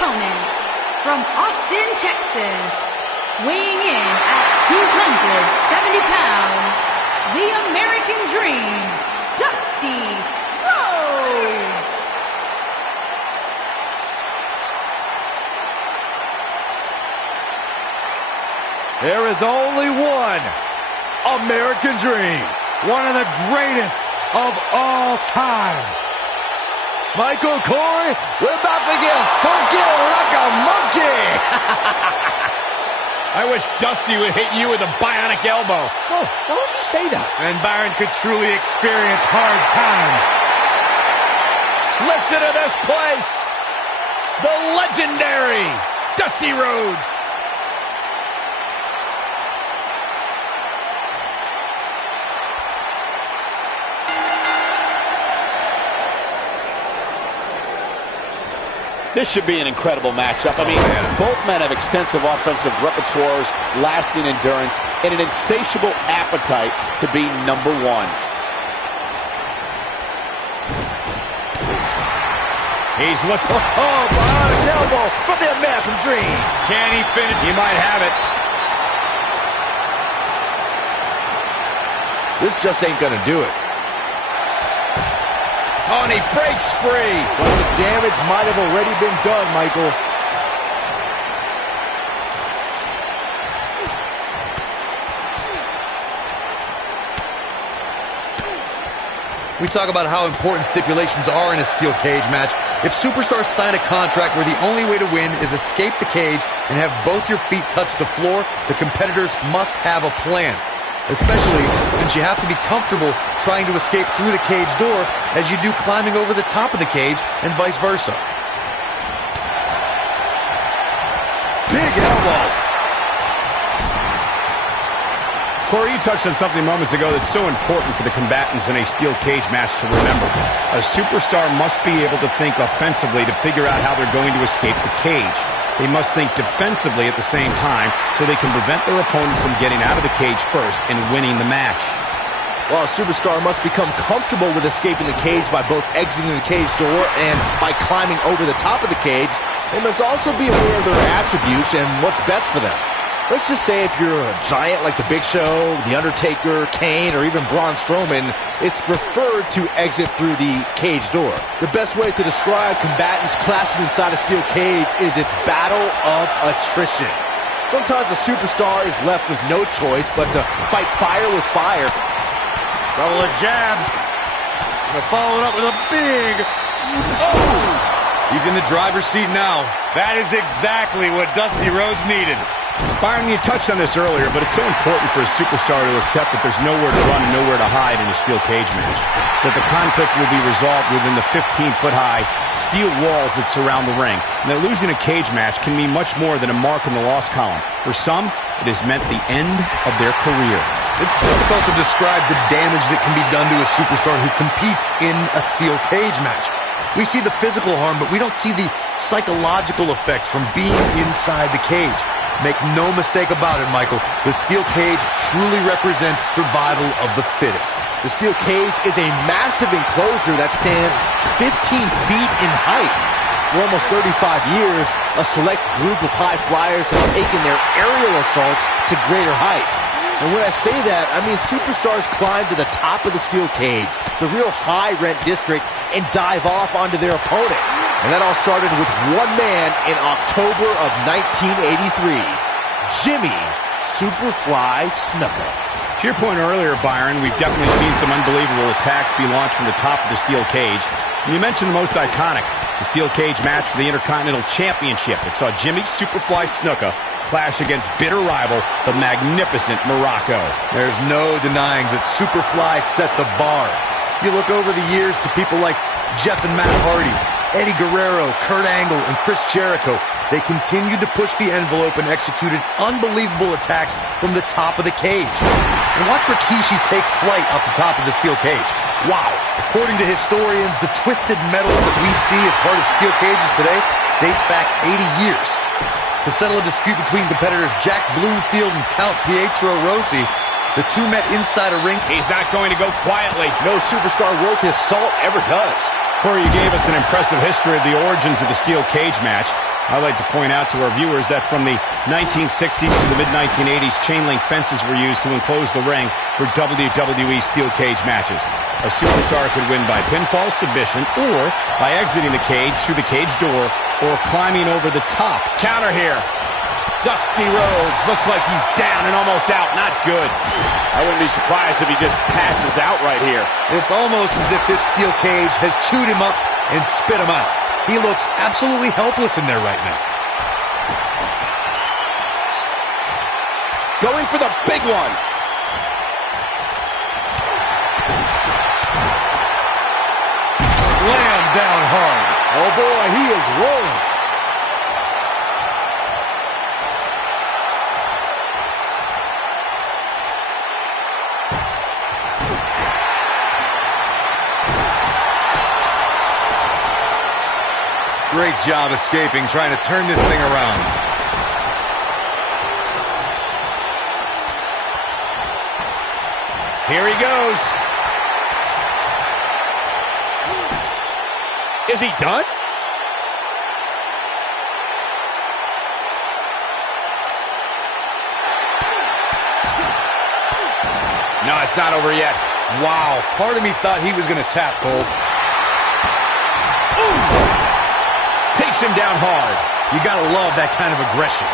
opponent, from Austin, Texas, weighing in at 270 pounds, the American Dream, Dusty Rhodes. There is only one American Dream, one of the greatest of all time. Michael Corey, we're about to get funky like a monkey. I wish Dusty would hit you with a bionic elbow. Oh, why would you say that? And Byron could truly experience hard times. Listen to this place. The legendary Dusty Rhodes. This should be an incredible matchup. I mean, both men have extensive offensive repertoires, lasting endurance, and an insatiable appetite to be number one. He's looking. Oh, bionic elbow from the American Dream. Can he finish? He might have it. This just ain't gonna do it. Oh, and he breaks free. Well, the damage might have already been done, Michael. We talk about how important stipulations are in a steel cage match. If superstars sign a contract where the only way to win is escape the cage and have both your feet touch the floor, the competitors must have a plan. Especially since you have to be comfortable trying to escape through the cage door as you do climbing over the top of the cage and vice versa. Big elbow. Corey, you touched on something moments ago that's so important for the combatants in a steel cage match to remember. A superstar must be able to think offensively to figure out how they're going to escape the cage. They must think defensively at the same time so they can prevent their opponent from getting out of the cage first and winning the match. Well, a superstar must become comfortable with escaping the cage by both exiting the cage door and by climbing over the top of the cage. They must also be aware of their attributes and what's best for them. Let's just say if you're a giant like The Big Show, The Undertaker, Kane, or even Braun Strowman, it's preferred to exit through the cage door. The best way to describe combatants clashing inside a steel cage is its battle of attrition. Sometimes a superstar is left with no choice but to fight fire with fire. Couple of jabs. Gonna follow it up with a big... Oh! He's in the driver's seat now. That is exactly what Dusty Rhodes needed. Byron, you touched on this earlier, but it's so important for a superstar to accept that there's nowhere to run and nowhere to hide in a steel cage match. That the conflict will be resolved within the 15-foot-high steel walls that surround the ring. And that losing a cage match can mean much more than a mark in the loss column. For some, it has meant the end of their career. It's difficult to describe the damage that can be done to a superstar who competes in a steel cage match. We see the physical harm, but we don't see the psychological effects from being inside the cage. Make no mistake about it, Michael. The steel cage truly represents survival of the fittest. The steel cage is a massive enclosure that stands 15 feet in height. For almost 35 years, a select group of high flyers have taken their aerial assaults to greater heights. And when I say that, I mean superstars climb to the top of the steel cage, the real high-rent district, and dive off onto their opponent. And that all started with one man in October of 1983, Jimmy Superfly Snuka. To your point earlier, Byron, we've definitely seen some unbelievable attacks be launched from the top of the steel cage. And you mentioned the most iconic, the steel cage match for the Intercontinental Championship. It saw Jimmy Superfly Snuka clash against bitter rival, the magnificent Morocco. There's no denying that Superfly set the bar. You look over the years to people like Jeff and Matt Hardy, Eddie Guerrero, Kurt Angle, and Chris Jericho. They continued to push the envelope and executed unbelievable attacks from the top of the cage. And watch Rikishi take flight off the top of the steel cage. Wow. According to historians, the twisted metal that we see as part of steel cages today dates back 80 years. To settle a dispute between competitors Jack Bloomfield and Count Pietro Rossi, the two met inside a ring. He's not going to go quietly. No superstar worth his salt ever does. Corey, you gave us an impressive history of the origins of the steel cage match. I'd like to point out to our viewers that from the 1960s to the mid-1980s, chain link fences were used to enclose the ring for WWE steel cage matches. A superstar could win by pinfall, submission, or by exiting the cage through the cage door or climbing over the top. Counter here. Dusty Rhodes looks like he's down and almost out. Not good. I wouldn't be surprised if he just passes out right here. It's almost as if this steel cage has chewed him up and spit him out. He looks absolutely helpless in there right now. Going for the big one. Slam down hard. Oh boy, he is rolling. Great job escaping, trying to turn this thing around. Here he goes. Is he done? No, it's not over yet. Wow, part of me thought he was going to tap, Cole. Ooh! Takes him down hard. You gotta love that kind of aggression.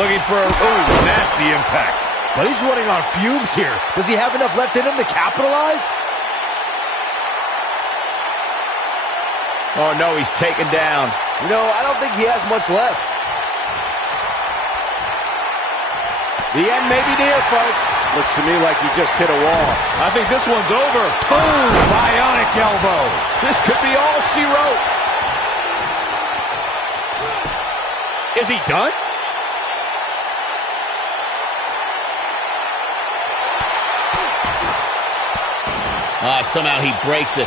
Looking for a nasty impact. But he's running on fumes here. Does he have enough left in him to capitalize? Oh no, he's taken down. You know, I don't think he has much left. The end may be near, folks. Looks to me like he just hit a wall. I think this one's over. Boom! Bionic elbow. This could be all she wrote. Is he done? Somehow he breaks it.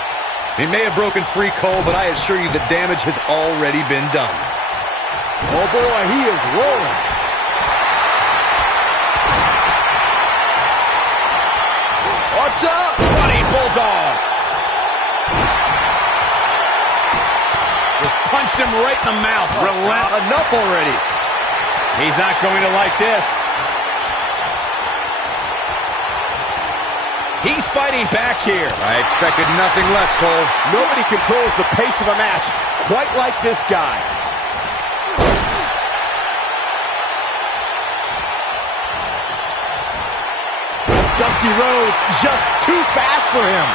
He may have broken free, Cole, but I assure you the damage has already been done. Oh boy, he is rolling. What's up? Running Bulldog. Just punched him right in the mouth. Enough already. He's not going to like this. He's fighting back here. I expected nothing less, Cole. Nobody controls the pace of a match quite like this guy. Dusty Rhodes just too fast for him.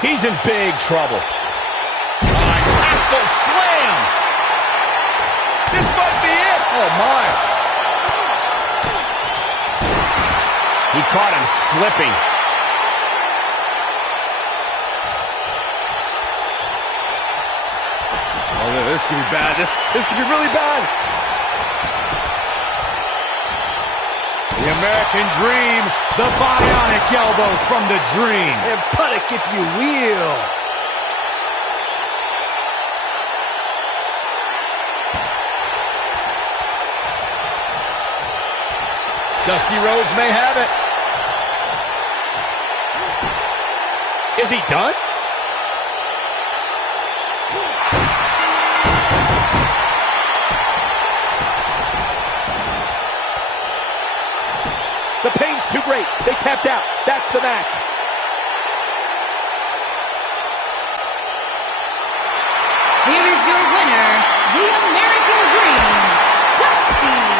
He's in big trouble. Impactful slam. This might be it. Oh, my. He caught him slipping. Oh, this could be bad. This could be really bad. The American Dream, the bionic elbow from the Dream. And puttick, if you will. Dusty Rhodes may have it. Is he done? The pain's too great. They tapped out. That's the match. Here is your winner, the American Dream, Dusty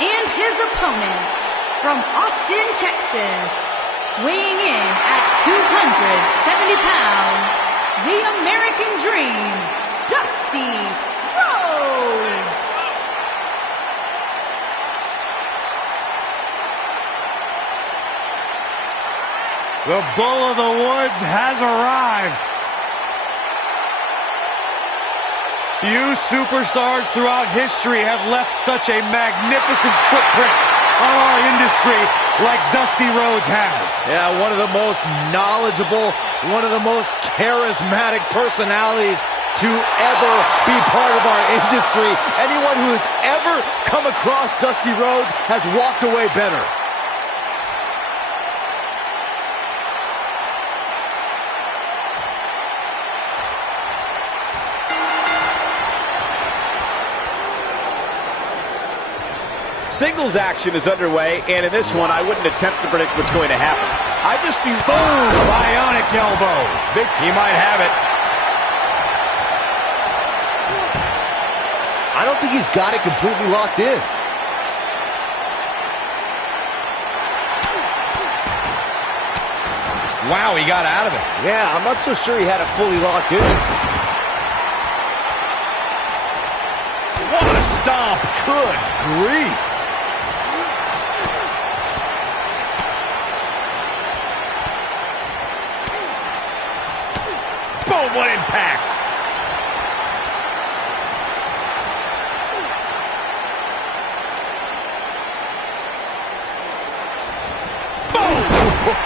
And his opponent, from Austin, Texas, weighing in at 270 pounds, the American Dream, Dusty Rhodes. The Bull of the Woods has arrived. Few superstars throughout history have left such a magnificent footprint on our industry like Dusty Rhodes has. Yeah, one of the most knowledgeable, one of the most charismatic personalities to ever be part of our industry. Anyone who has ever come across Dusty Rhodes has walked away better. Singles action is underway, and in this one, I wouldn't attempt to predict what's going to happen. I'd just be... Boom! Bionic elbow. He might have it. I don't think he's got it completely locked in. Wow, he got out of it. Yeah, I'm not so sure he had it fully locked in. What a stomp. Good grief. Boom, what impact.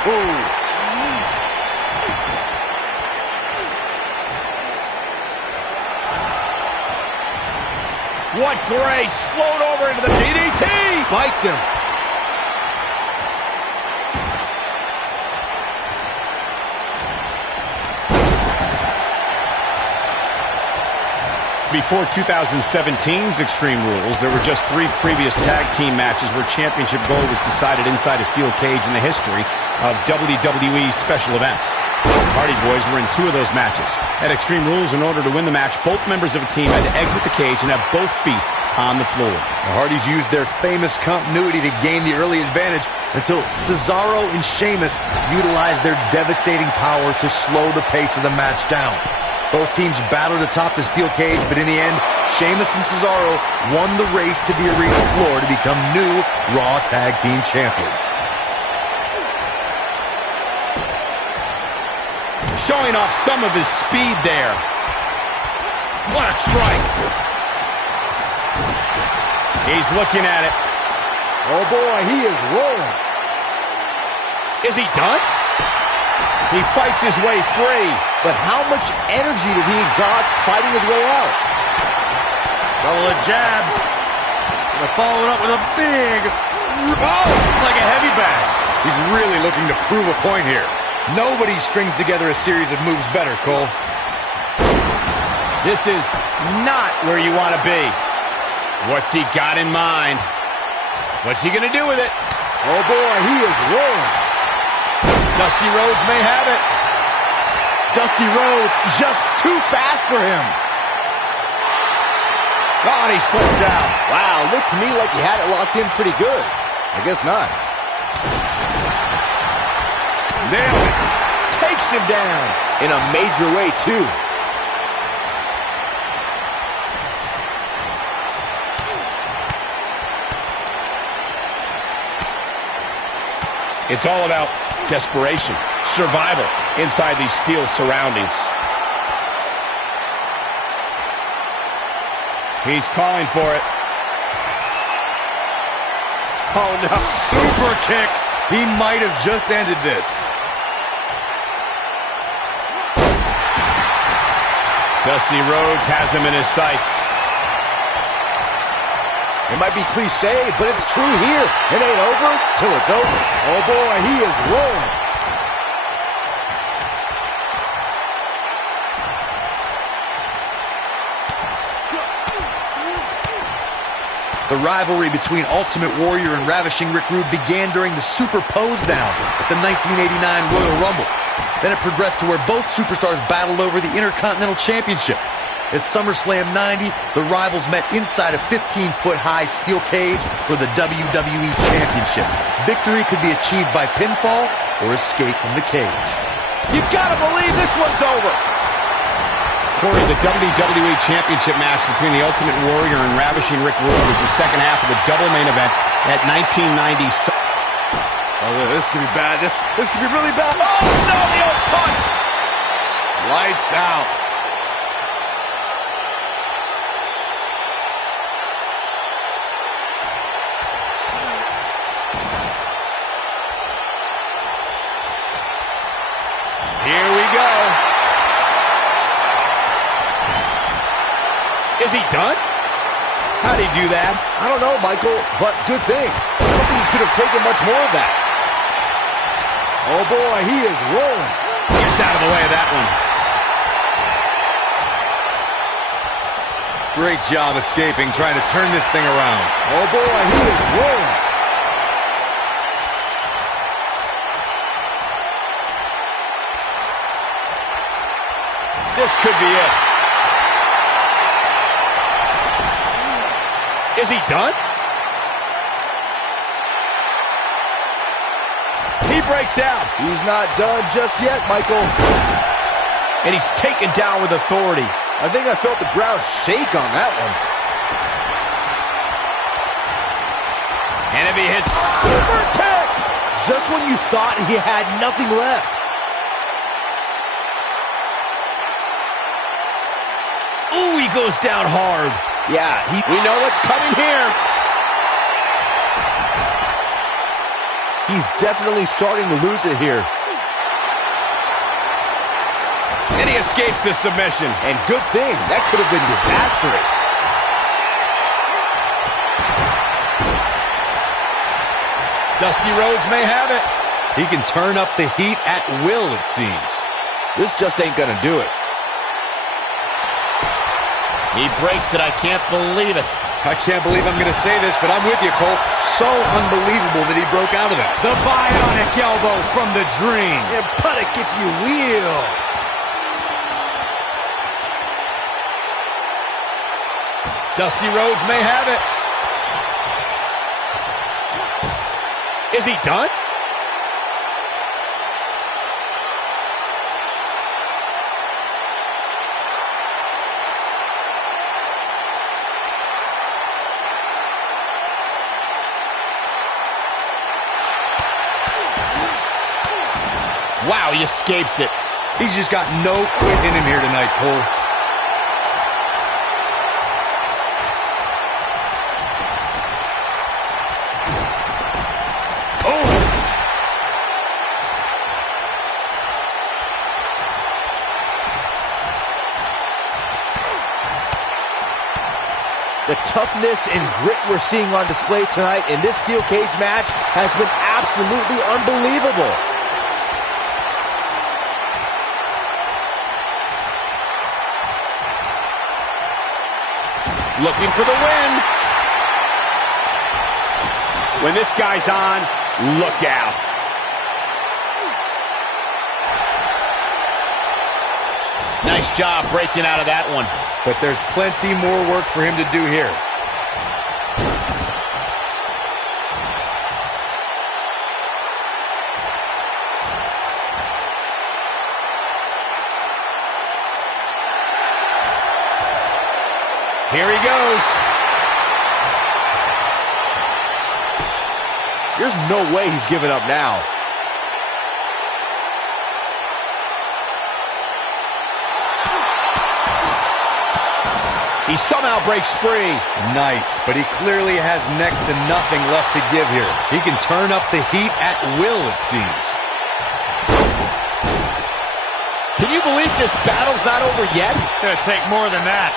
Boom! What grace! Float over into the DDT! Fight them. Before 2017's Extreme Rules, there were just 3 previous tag team matches where championship gold was decided inside a steel cage in the history of WWE special events. Hardy Boys were in 2 of those matches. At Extreme Rules, in order to win the match, both members of a team had to exit the cage and have both feet on the floor. The Hardys used their famous continuity to gain the early advantage until Cesaro and Sheamus utilized their devastating power to slow the pace of the match down. Both teams battled atop the steel cage, but in the end, Sheamus and Cesaro won the race to the arena floor to become new Raw Tag Team Champions. Showing off some of his speed there. What a strike. He's looking at it. Oh boy, he is rolling. Is he done? He fights his way free. But how much energy did he exhaust fighting his way out? Couple of jabs. Gonna follow it up with a big... Oh! Like a heavy bag. He's really looking to prove a point here. Nobody strings together a series of moves better, Cole. This is not where you want to be. What's he got in mind? What's he going to do with it? Oh boy, he is rolling. Dusty Rhodes may have it. Dusty Rhodes just too fast for him. Oh, and he slips out. Wow, looked to me like he had it locked in pretty good. I guess not. Nailed it. Takes him down in a major way, too. It's all about desperation, survival inside these steel surroundings. He's calling for it. Oh, no. Super kick. He might have just ended this. Dusty Rhodes has him in his sights. It might be cliche, but it's true here. It ain't over till it's over. Oh boy, he is rolling. The rivalry between Ultimate Warrior and Ravishing Rick Rude began during the Super Pose Down at the 1989 Royal Rumble. Then it progressed to where both superstars battled over the Intercontinental Championship. At SummerSlam 90, the rivals met inside a 15-foot-high steel cage for the WWE Championship. Victory could be achieved by pinfall or escape from the cage. You gotta believe this one's over. Corey, the WWE Championship match between the Ultimate Warrior and Ravishing Rick Rude was the second half of the double main event at 1990. Oh, this could be bad. This could be really bad. Oh, no, the old punch. Lights out. Here we go. Is he done? How'd he do that? I don't know, Michael, but good thing. I don't think he could have taken much more of that. Oh, boy, he is rolling. Gets out of the way of that one. Great job escaping, trying to turn this thing around. Oh, boy, he is rolling. This could be it. Is he done? He breaks out. He's not done just yet, Michael. And he's taken down with authority. I think I felt the ground shake on that one. And if he hits... Super kick! Just when you thought he had nothing left. Ooh, he goes down hard. Yeah, We know what's coming here. he's definitely starting to lose it here. And he escapes the submission. And good thing. That could have been disastrous. Dusty Rhodes may have it. He can turn up the heat at will, it seems. This just ain't gonna do it. He breaks it. I can't believe it. I can't believe I'm going to say this, but I'm with you, Cole. So unbelievable that he broke out of that. The bionic elbow from the Dream. And puttick if you will. Dusty Rhodes may have it. Is he done? Wow, he escapes it. He's just got no quit in him here tonight, Cole. The toughness and grit we're seeing on display tonight in this steel cage match has been absolutely unbelievable. Looking for the win. When this guy's on, look out. Nice job breaking out of that one. But there's plenty more work for him to do here. Here he goes. There's no way he's giving up now. He somehow breaks free. Nice, but he clearly has next to nothing left to give here. He can turn up the heat at will, it seems. Can you believe this battle's not over yet? It's gonna take more than that.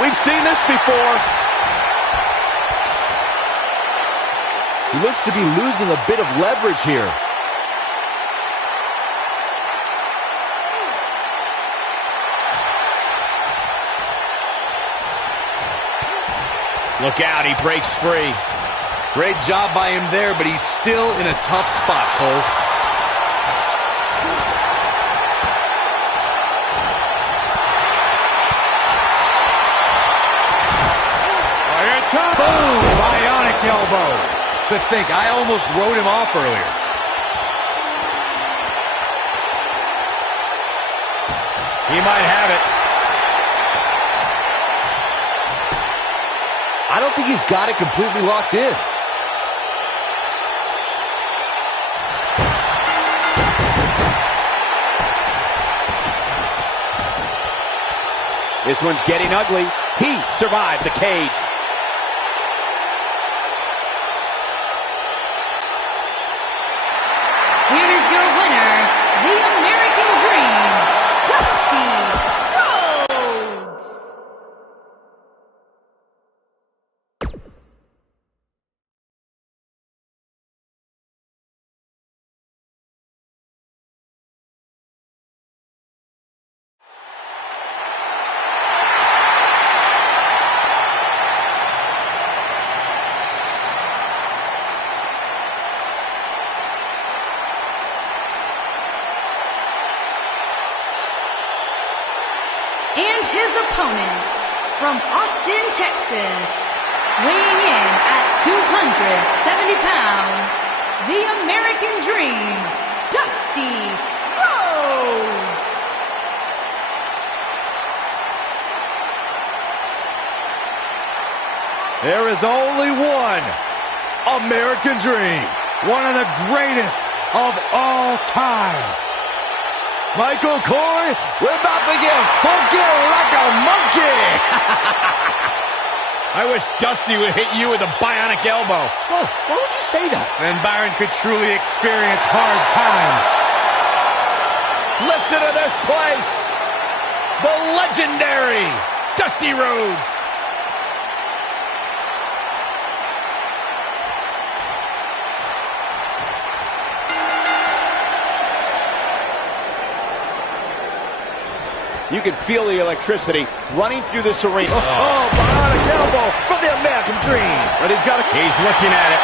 We've seen this before. He looks to be losing a bit of leverage here. Look out, he breaks free. Great job by him there, but he's still in a tough spot, Cole. Here it comes. Boom! Bionic elbow. To think, I almost wrote him off earlier. He might have it. I don't think he's got it completely locked in. This one's getting ugly. He survived the cage. Here is your winner, the American Dream, Dusty Rhodes. And his opponent, from Austin, Texas, weighing in at 270 pounds, the American Dream, Dusty Rhodes. There is only one American Dream. One of the greatest of all time. Michael Corey, we're about to get funky like a monkey. I wish Dusty would hit you with a bionic elbow. Oh, why would you say that? Then Byron could truly experience hard times. Listen to this place. The legendary Dusty Rhodes. You can feel the electricity running through this arena. Oh, bionic elbow from the American Dream. But he's looking at it.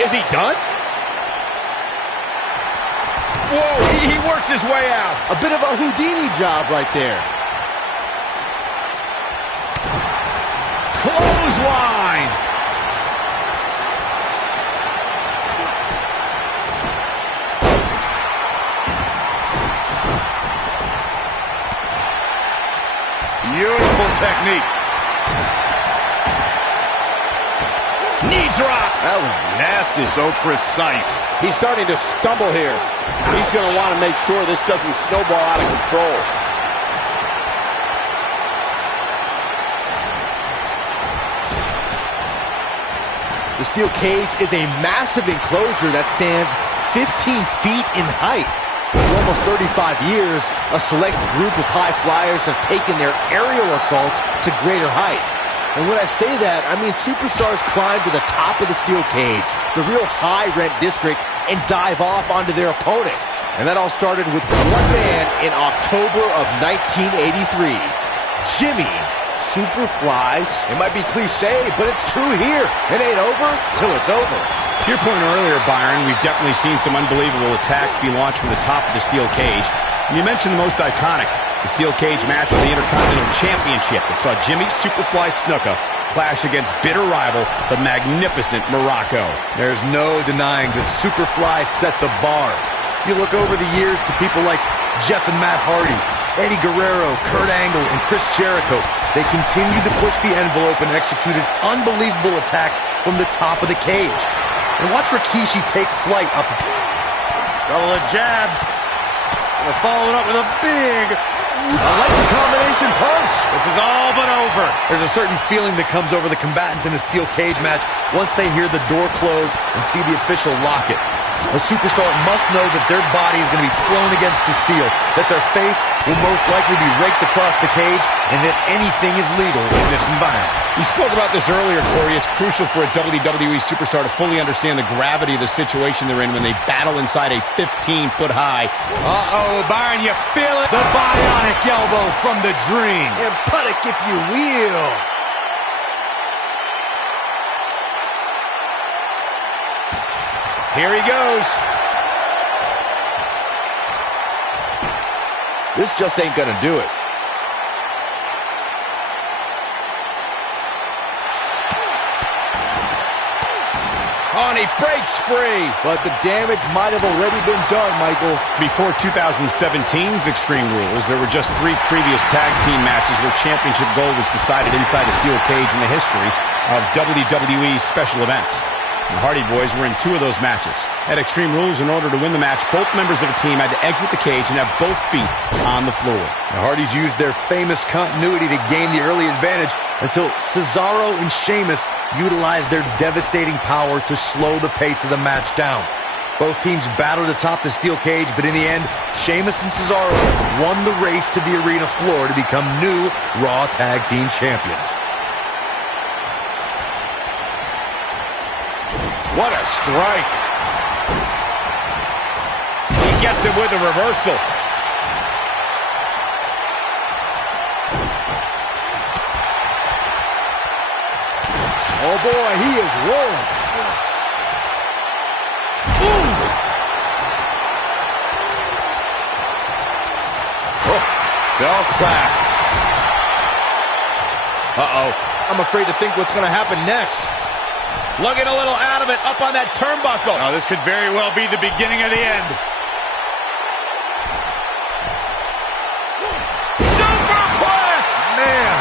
Is he done? Whoa, he works his way out. A bit of a Houdini job right there. Clothesline. Beautiful technique. Knee drop. That was nasty. So precise. He's starting to stumble here. He's going to want to make sure this doesn't snowball out of control. The steel cage is a massive enclosure that stands 15 feet in height. For almost 35 years, a select group of high flyers have taken their aerial assaults to greater heights. And when I say that, I mean superstars climb to the top of the steel cage, the real high-rent district, and dive off onto their opponent. And that all started with one man in October of 1983. Jimmy Superfly. It might be cliche, but it's true here. It ain't over till it's over. To your point earlier, Byron, we've definitely seen some unbelievable attacks be launched from the top of the steel cage. And you mentioned the most iconic, the steel cage match for the Intercontinental Championship that saw Jimmy Superfly Snuka clash against bitter rival, the magnificent Morocco. There's no denying that Superfly set the bar. You look over the years to people like Jeff and Matt Hardy, Eddie Guerrero, Kurt Angle, and Chris Jericho. They continued to push the envelope and executed unbelievable attacks from the top of the cage. And watch Rikishi take flight up the top. Couple of jabs. And following up with a big... I like the combination punch. This is all but over. There's a certain feeling that comes over the combatants in a steel cage match once they hear the door close and see the official lock it. A superstar must know that their body is going to be thrown against the steel, that their face will most likely be raked across the cage, and that anything is legal in this environment. We spoke about this earlier, Corey. It's crucial for a WWE superstar to fully understand the gravity of the situation they're in when they battle inside a 15-foot high. Uh-oh, Byron, you feel it? The bionic elbow from the Dream. And punic if you will. Here he goes. This just ain't gonna do it. Oh, and he breaks free. But the damage might have already been done, Michael. Before 2017's Extreme Rules, there were just 3 previous tag team matches where championship gold was decided inside a steel cage in the history of WWE special events. The Hardy Boys were in 2 of those matches. At Extreme Rules, in order to win the match, both members of a team had to exit the cage and have both feet on the floor. The Hardys used their famous continuity to gain the early advantage until Cesaro and Sheamus utilized their devastating power to slow the pace of the match down. Both teams battled atop the steel cage, but in the end, Sheamus and Cesaro won the race to the arena floor to become new Raw Tag Team Champions. What a strike. He gets it with a reversal. Oh boy, he is rolling. Ooh. Oh, bell clap. Uh-oh. I'm afraid to think what's going to happen next. Looking a little out of it, up on that turnbuckle. Oh, this could very well be the beginning of the end. Superplex! Man.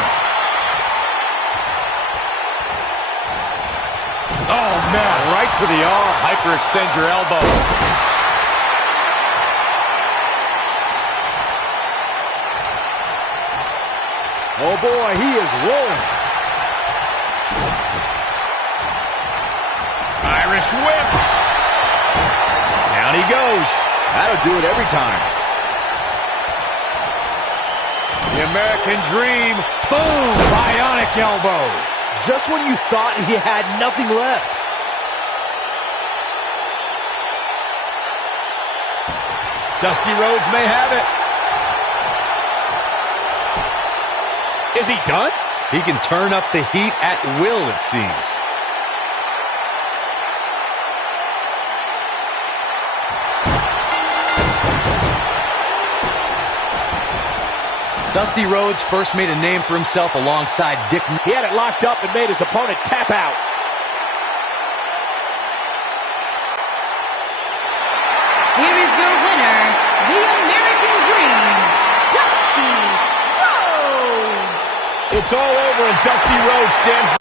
Oh, man, right to the arm. Hyperextend your elbow. Oh boy, he is rolling. Irish whip. Down he goes. That'll do it every time. The American Dream. Boom! Bionic elbow. Just when you thought he had nothing left. Dusty Rhodes may have it. Is he done? He can turn up the heat at will, it seems. Dusty Rhodes first made a name for himself alongside Dick. He had it locked up and made his opponent tap out. Here is your winner, the American Dream, Dusty Rhodes. It's all over and Dusty Rhodes stands for...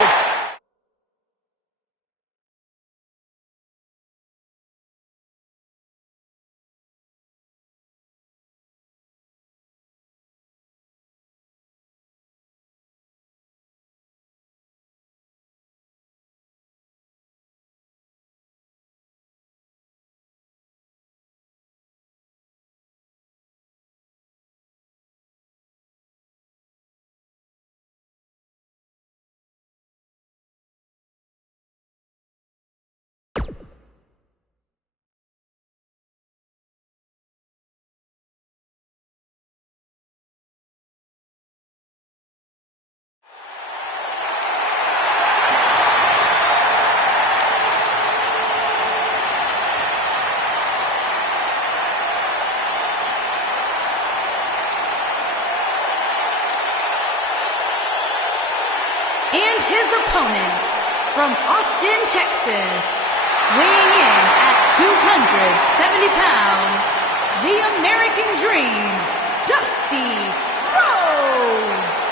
And his opponent, from Austin, Texas, weighing in at 270 pounds, the American Dream, Dusty Rhodes.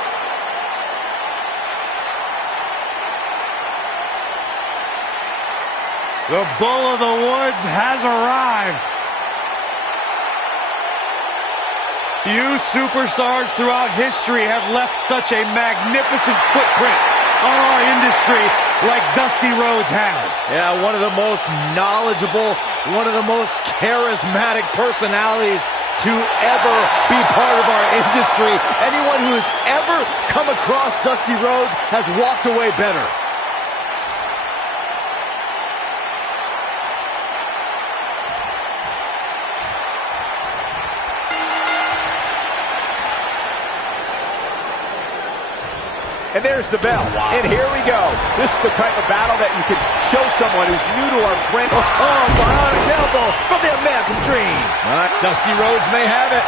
The Bull of the Woods has arrived. Few superstars throughout history have left such a magnificent footprint on our industry like Dusty Rhodes has. Yeah, one of the most knowledgeable, one of the most charismatic personalities to ever be part of our industry. Anyone who has ever come across Dusty Rhodes has walked away better. And there's the bell. Wow. And here we go. This is the type of battle that you can show someone who's new to our brand. Oh, bionic elbow from the American Dream. All right, Dusty Rhodes may have it.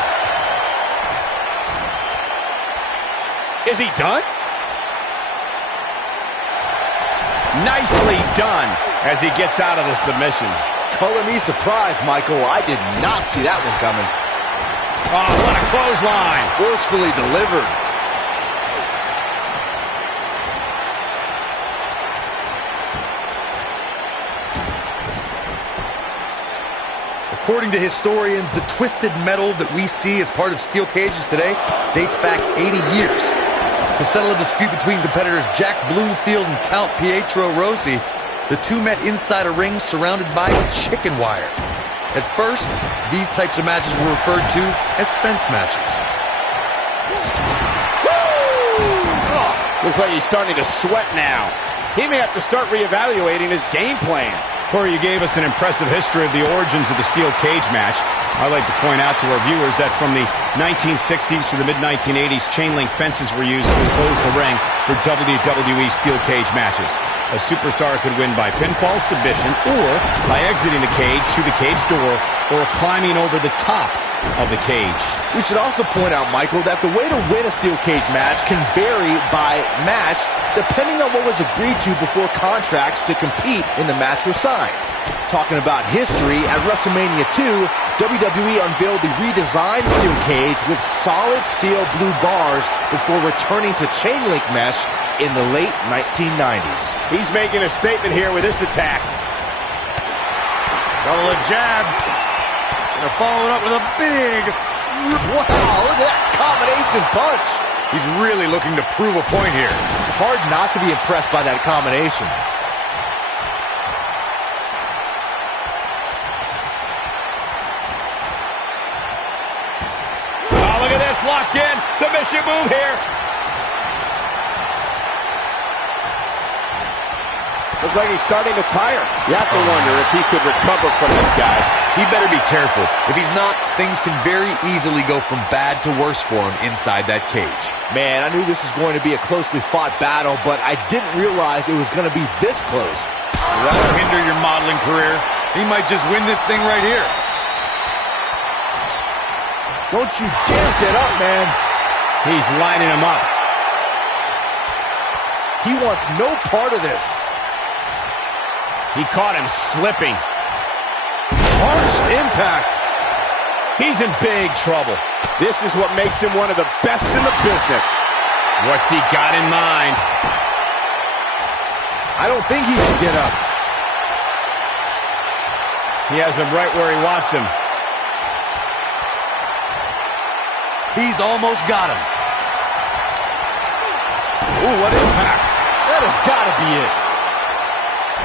Is he done? Nicely done as he gets out of the submission. Color me surprised, Michael. I did not see that one coming. Oh, what a clothesline. Forcefully delivered. According to historians, the twisted metal that we see as part of steel cages today dates back 80 years. To settle a dispute between competitors Jack Bloomfield and Count Pietro Rossi, the two met inside a ring surrounded by chicken wire. At first, these types of matches were referred to as fence matches. Looks like he's starting to sweat now. He may have to start reevaluating his game plan. Corey, you gave us an impressive history of the origins of the steel cage match. I'd like to point out to our viewers that from the 1960s to the mid-1980s, chain link fences were used to enclose the ring for WWE steel cage matches. A superstar could win by pinfall submission or by exiting the cage through the cage door or climbing over the top of the cage. We should also point out, Michael, that the way to win a steel cage match can vary by match depending on what was agreed to before contracts to compete in the match were signed. Talking about history, at WrestleMania 2, WWE unveiled the redesigned steel cage with solid steel blue bars before returning to chain link mesh in the late 1990s. He's making a statement here with this attack. Couple of jabs. And they're following up with a big... Wow, look at that combination punch. He's really looking to prove a point here. Hard not to be impressed by that combination. Oh, look at this, locked in. Submission move here. Looks like he's starting to tire. You have to wonder if he could recover from this, guys. He better be careful. If he's not, things can very easily go from bad to worse for him inside that cage. Man, I knew this was going to be a closely fought battle, but I didn't realize it was going to be this close. That'll hinder your modeling career. He might just win this thing right here. Don't you dare get up, man. He's lining him up. He wants no part of this. He caught him slipping. Harsh impact. He's in big trouble. This is what makes him one of the best in the business. What's he got in mind? I don't think he should get up. He has him right where he wants him. He's almost got him. Ooh, what impact. That has got to be it.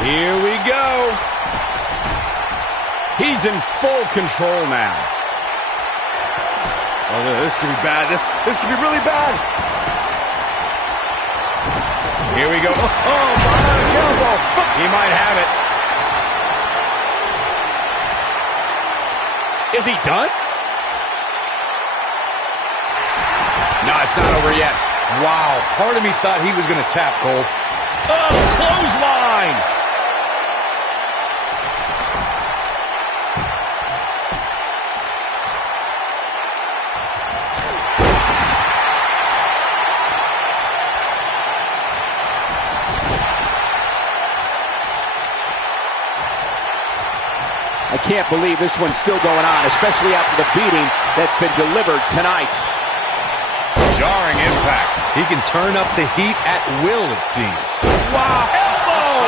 Here we go. He's in full control now. Oh, this could be bad. This could be really bad. Here we go. Oh, bionic elbow. He might have it. Is he done? No, it's not over yet. Wow, part of me thought he was going to tap, Cole. Oh, clothesline. I can't believe this one's still going on, especially after the beating that's been delivered tonight. Jarring impact. He can turn up the heat at will, it seems. Wow, elbow!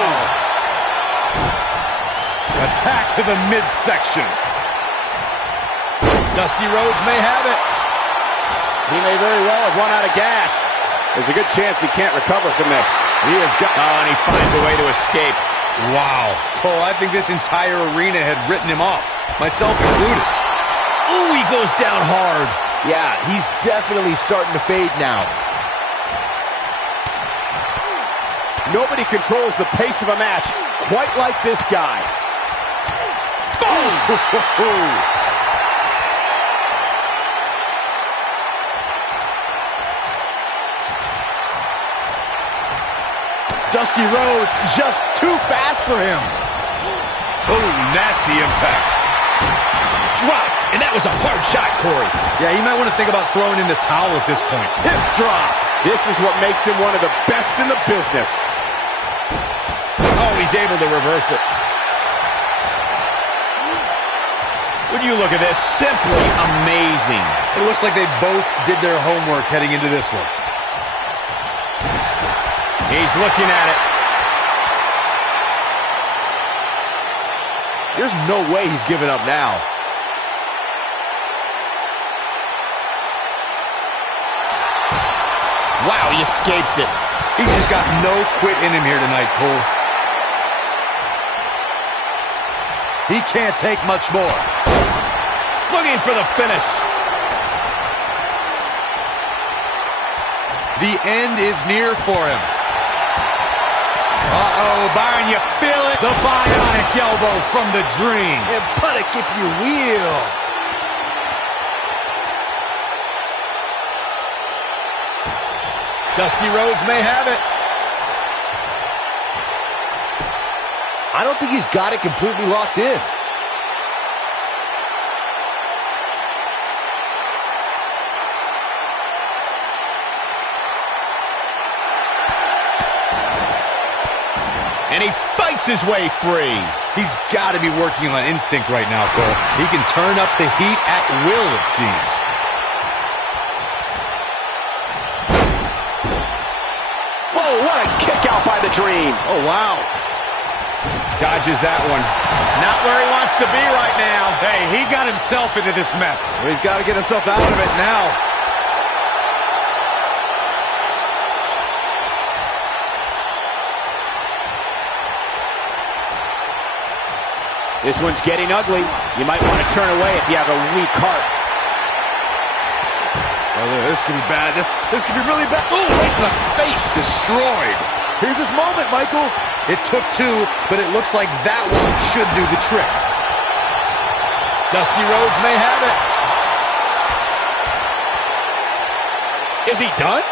Attack to the midsection. Dusty Rhodes may have it. He may very well have run out of gas. There's a good chance he can't recover from this. He has got... Oh, and he finds a way to escape. Wow. Cole, I think this entire arena had written him off, myself included. Ooh, he goes down hard. Yeah, he's definitely starting to fade now. Nobody controls the pace of a match quite like this guy. Boom! Dusty Rhodes just too fast for him. Oh, nasty impact. Dropped, and that was a hard shot, Corey. Yeah, he might want to think about throwing in the towel at this point. Hip drop. This is what makes him one of the best in the business. Oh, he's able to reverse it. Would you look at this? Simply amazing. It looks like they both did their homework heading into this one. He's looking at it. There's no way he's giving up now. Wow, he escapes it. He's just got no quit in him here tonight, Cole. He can't take much more. Looking for the finish. The end is near for him. Uh-oh, Byron, you feel it? The bionic elbow from the Dream. And puttick, if you will. Dusty Rhodes may have it. I don't think he's got it completely locked in. And he fights his way free. He's got to be working on instinct right now, Cole. He can turn up the heat at will, it seems. Whoa, what a kick out by the Dream. Oh, wow. Dodges that one. Not where he wants to be right now. Hey, he got himself into this mess. He's got to get himself out of it now. This one's getting ugly. You might want to turn away if you have a weak heart. Oh, this could be bad. This could be really bad. Ooh, right in the face. Destroyed. Here's his moment, Michael. It took two, but it looks like that one should do the trick. Dusty Rhodes may have it. Is he done?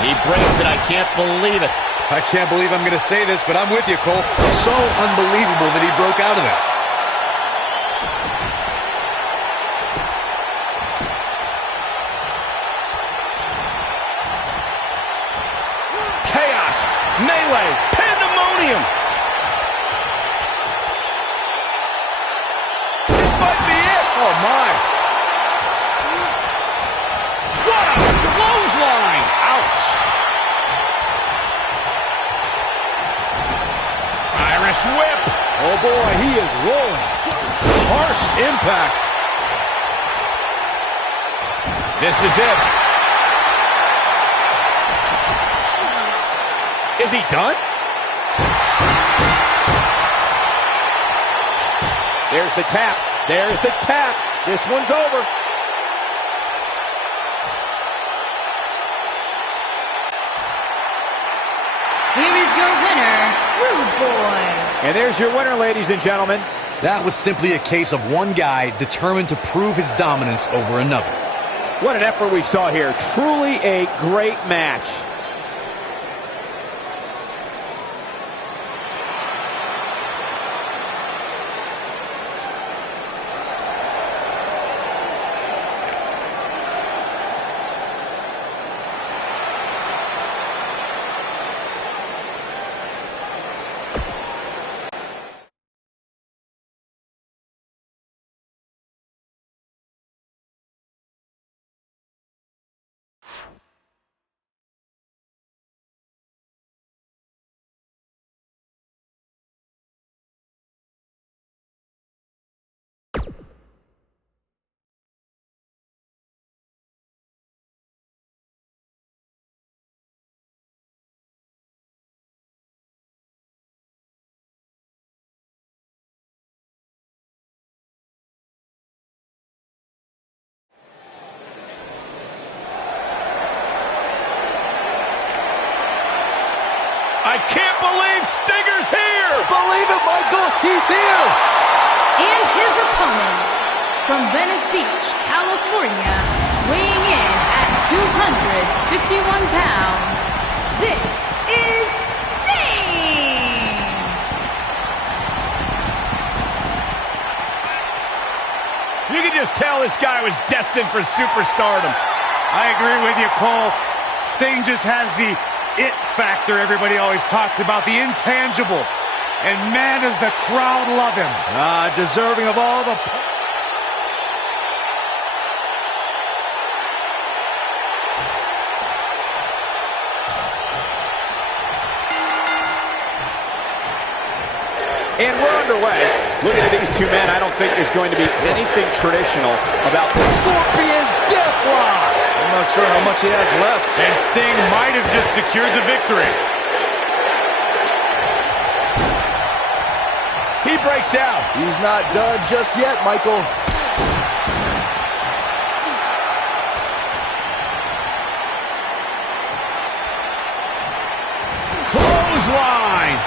He breaks it. I can't believe it. I can't believe I'm going to say this, but I'm with you, Cole. So unbelievable that he broke out of that. Chaos, melee, pandemonium. This might be it. Oh, my. What a clothesline. Ouch. Irish whip. Oh, boy, he is rolling. Harsh impact. This is it. Is he done? There's the tap. There's the tap. This one's over. Here is your winner, Rude Boy. And there's your winner, ladies and gentlemen. That was simply a case of one guy determined to prove his dominance over another. What an effort we saw here. Truly a great match. I can't believe Stinger's here! Believe it, Michael, he's here! And his opponent, from Venice Beach, California, weighing in at 251 pounds, this is Sting! You can just tell this guy was destined for superstardom. I agree with you, Cole. Sting just has the it factor everybody always talks about, the intangible. And man, does the crowd love him. Deserving of all the... And we're underway. Looking at these two men, I don't think there's going to be anything traditional about this. Scorpion Deathlock! I'm not sure how much he has left. And Sting might have just secured the victory. He breaks out. He's not done just yet, Michael. Clothesline.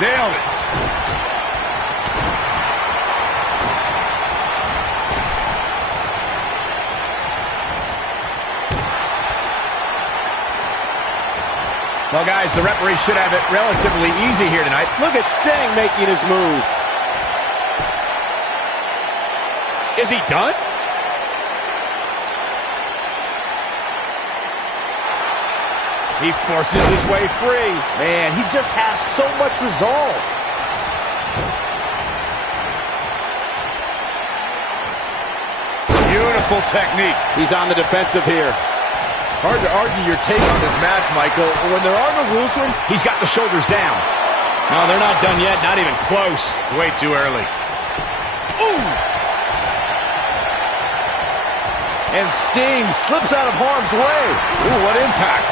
Nailed it. Well, guys, the referee should have it relatively easy here tonight. Look at Sting making his move. Is he done? He forces his way free. Man, he just has so much resolve. Beautiful technique. He's on the defensive here. Hard to argue your take on this match, Michael. When there are no rules to him, He's got the shoulders down. No, they're not done yet. Not even close. It's way too early. ooh! And Sting slips out of harm's way. Ooh, what impact.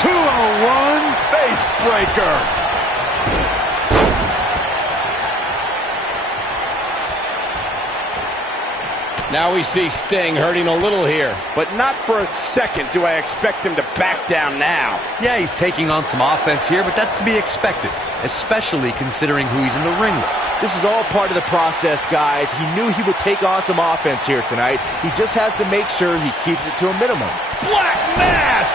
2-on-1 face breaker. Now we see Sting hurting a little here. But not for a second do I expect him to back down now. Yeah, he's taking on some offense here, but that's to be expected, especially considering who he's in the ring with. This is all part of the process, guys. He knew he would take on some offense here tonight. He just has to make sure he keeps it to a minimum. Black Mass!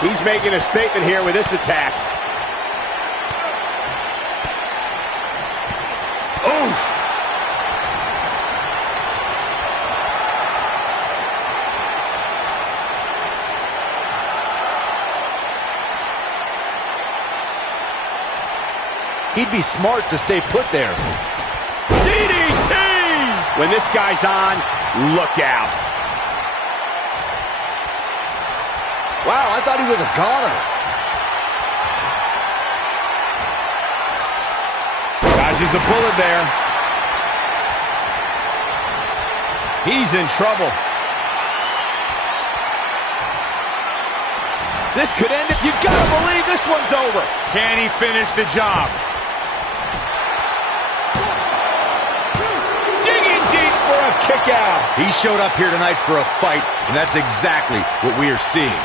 He's making a statement here with this attack. He'd be smart to stay put there. DDT! When this guy's on, look out. Wow, I thought he was a goner. Dodges a bullet there. He's in trouble. This could end it. You've got to believe this one's over. Can he finish the job? Digging deep for a kick out. He showed up here tonight for a fight, and that's exactly what we are seeing.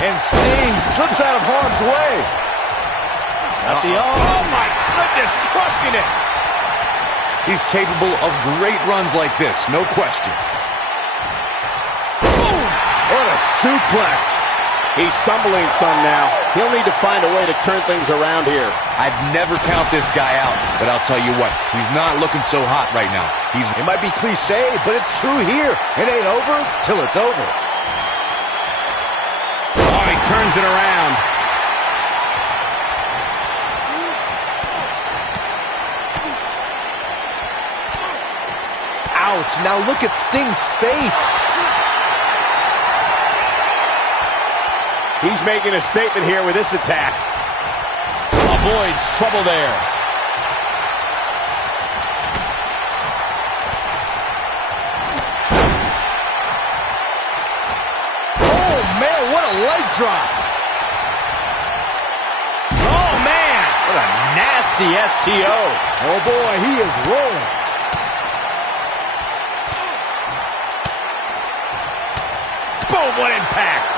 And Sting slips out of harm's way. At the arm. Oh, my goodness, crushing it. He's capable of great runs like this, no question. Boom! What a suplex. He's stumbling some now. He'll need to find a way to turn things around here. I'd never count this guy out, but I'll tell you what, he's not looking so hot right now. It might be cliche, but it's true here. It ain't over till it's over. Oh, he turns it around. Ouch, now look at Sting's face. He's making a statement here with this attack. Avoids trouble there. Oh, man, what a leg drop. Oh, man. What a nasty STO. Oh, boy, he is rolling. Boom, what impact.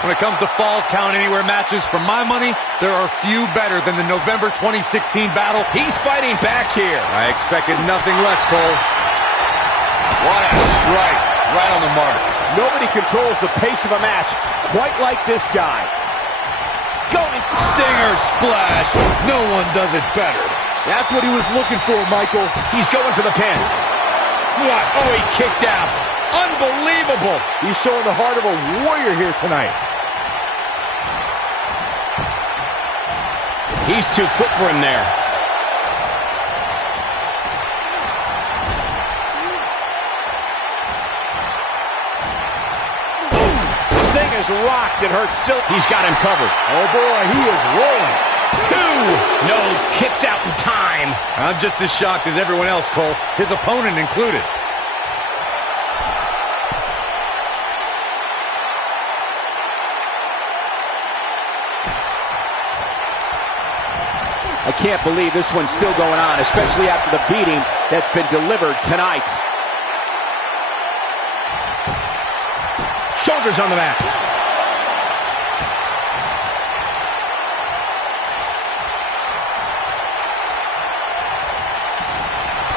When it comes to Falls Count Anywhere matches, for my money, there are few better than the November 2016 battle. He's fighting back here. I expected nothing less, Cole. What a strike. Right on the mark. Nobody controls the pace of a match quite like this guy. Going Stinger splash. No one does it better. That's what he was looking for, Michael. He's going for the pin. What? Oh, he kicked out. Unbelievable. He's showing the heart of a warrior here tonight. He's too quick for him there. Sting is rocked and hurt silly. He's got him covered. Oh, boy, he is rolling. 2. No, kicks out in time. I'm just as shocked as everyone else, Cole, his opponent included. I can't believe this one's still going on, especially after the beating that's been delivered tonight. Shoulders on the mat.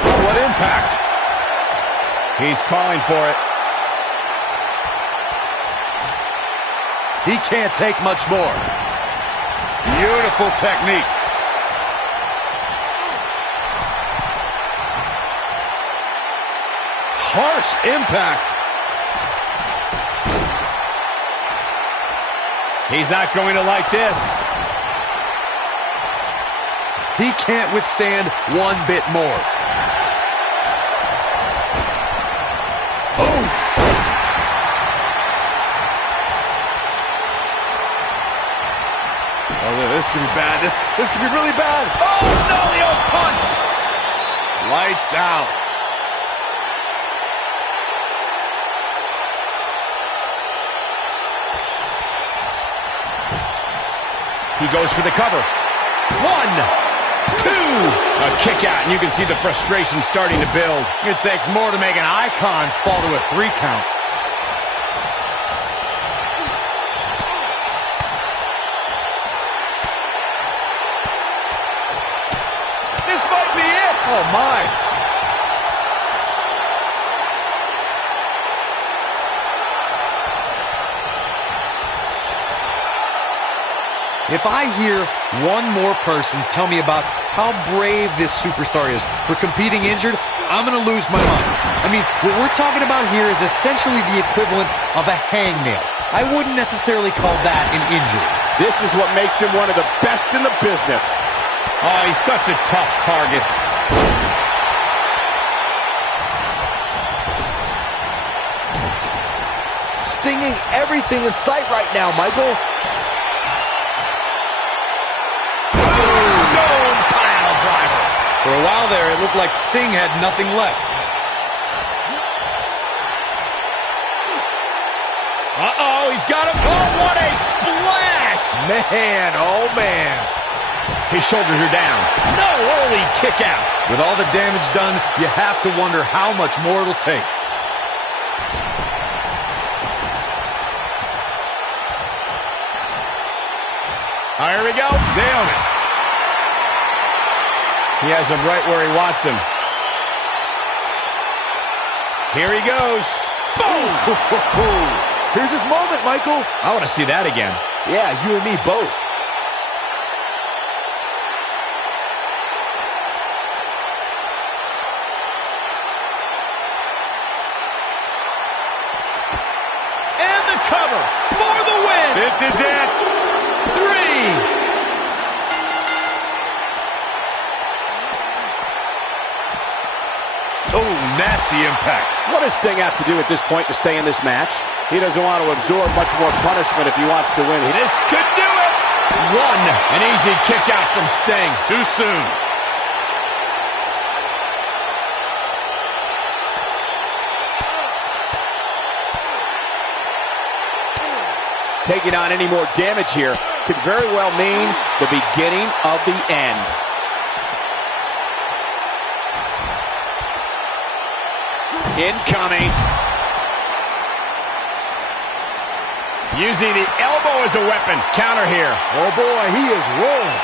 Oh, what impact. He's calling for it. He can't take much more. Beautiful technique. Harsh impact. He's not going to like this. He can't withstand one bit more. Oh! Oh, this could be bad. This could be really bad. Oh, no, the old punt. Lights out. He goes for the cover. 1, 2. A kick out, and you can see the frustration starting to build. It takes more to make an icon fall to a 3 count. This might be it. Oh, my. If I hear one more person tell me about how brave this superstar is for competing injured, I'm going to lose my mind. I mean, what we're talking about here is essentially the equivalent of a hangnail. I wouldn't necessarily call that an injury. This is what makes him one of the best in the business. Oh, he's such a tough target. Stinging everything in sight right now, Michael. For a while there, it looked like Sting had nothing left. Uh-oh, he's got him. Oh, what a splash! Man, oh man. His shoulders are down. No, early kick out. With all the damage done, you have to wonder how much more it'll take. Here we go. Nailed it. He has him right where he wants him. Here he goes. Boom! Here's his moment, Michael. I want to see that again. Yeah, you and me both. And the cover for the win. This is it. 3. Oh, nasty impact. What does Sting have to do at this point to stay in this match? He doesn't want to absorb much more punishment if he wants to win. This could do it. 1. An easy kick out from Sting. Too soon. Taking on any more damage here could very well mean the beginning of the end. Incoming. Using the elbow as a weapon. Counter here. Oh boy, he is rolling.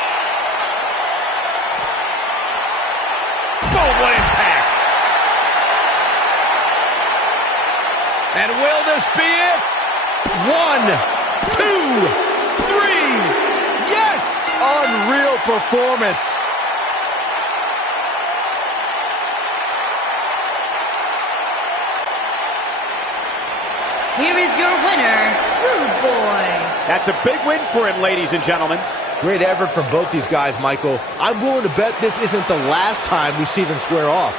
Boom, what impact. And will this be it? 1, 2, 3. Yes! Unreal performance. Here is your winner, Rude Boy. That's a big win for him, ladies and gentlemen. Great effort from both these guys, Michael. I'm willing to bet this isn't the last time we see them square off.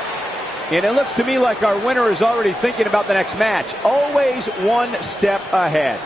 And it looks to me like our winner is already thinking about the next match. Always one step ahead.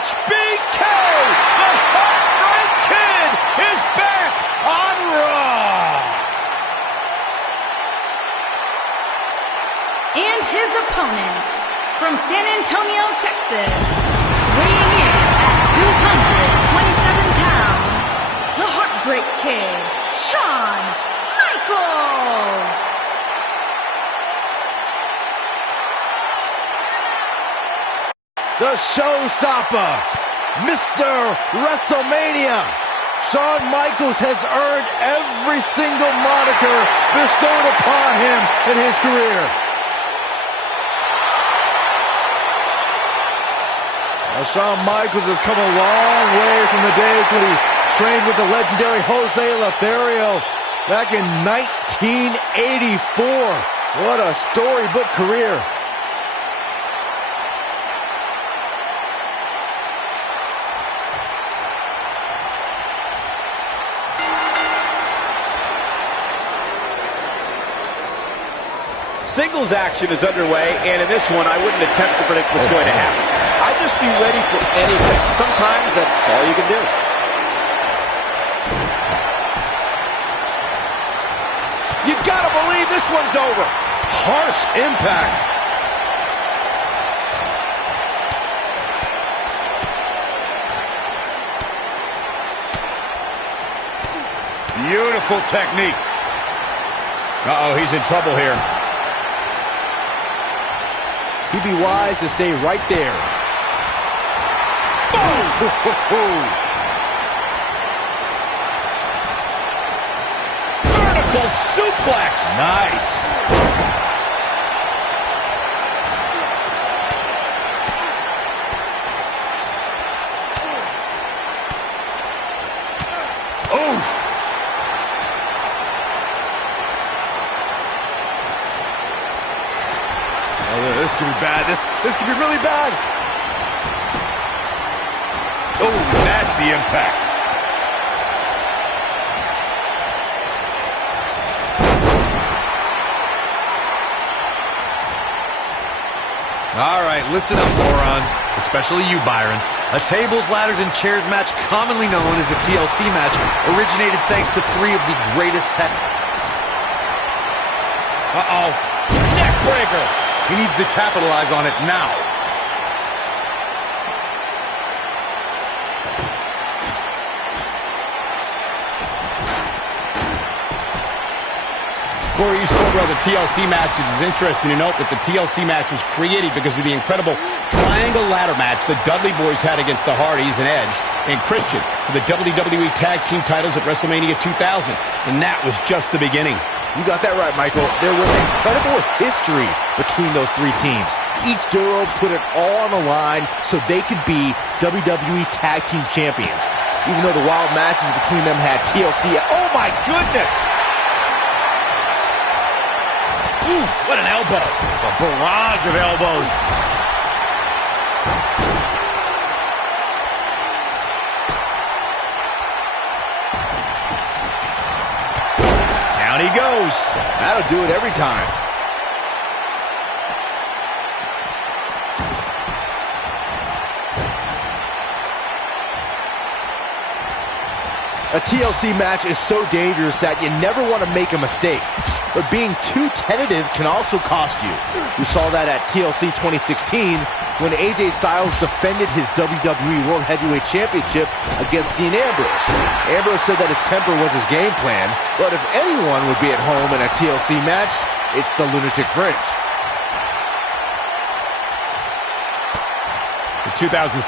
HBK, the Heartbreak Kid, is back on Raw. And his opponent, from San Antonio, Texas, weighing in at 227 pounds, the Heartbreak Kid, Shawn Michaels. The showstopper, Mr. WrestleMania. Shawn Michaels has earned every single moniker bestowed upon him in his career. Now, Shawn Michaels has come a long way from the days when he trained with the legendary Jose Lothario back in 1984. What a storybook career. Singles action is underway, and in this one, I wouldn't attempt to predict what's going to happen. I'd just be ready for anything. Sometimes that's all you can do. You gotta believe this one's over. Harsh impact. Beautiful technique. Uh-oh, he's in trouble here. He'd be wise to stay right there. Boom! Vertical suplex. Nice. This could be bad. This could be really bad. Oh, nasty impact. All right, listen up, morons. Especially you, Byron. A tables, ladders, and chairs match, commonly known as a TLC match, originated thanks to three of the greatest tech. Uh-oh. Neck breaker. He needs to capitalize on it now. Corey, you spoke about the TLC match. It is interesting to note that the TLC match was created because of the incredible triangle ladder match the Dudley Boys had against the Hardys and Edge and Christian for the WWE Tag Team titles at WrestleMania 2000. And that was just the beginning. You got that right, Michael. There was incredible history between those three teams. Each duo put it all on the line so they could be WWE Tag Team Champions. Even though the wild matches between them had TLC. Oh, my goodness! Ooh, what an elbow. A barrage of elbows. Down he goes. That'll do it every time. A TLC match is so dangerous that you never want to make a mistake. But being too tentative can also cost you. We saw that at TLC 2016 when AJ Styles defended his WWE World Heavyweight Championship against Dean Ambrose. Ambrose said that his temper was his game plan, but if anyone would be at home in a TLC match, it's the Lunatic Fringe. The 2016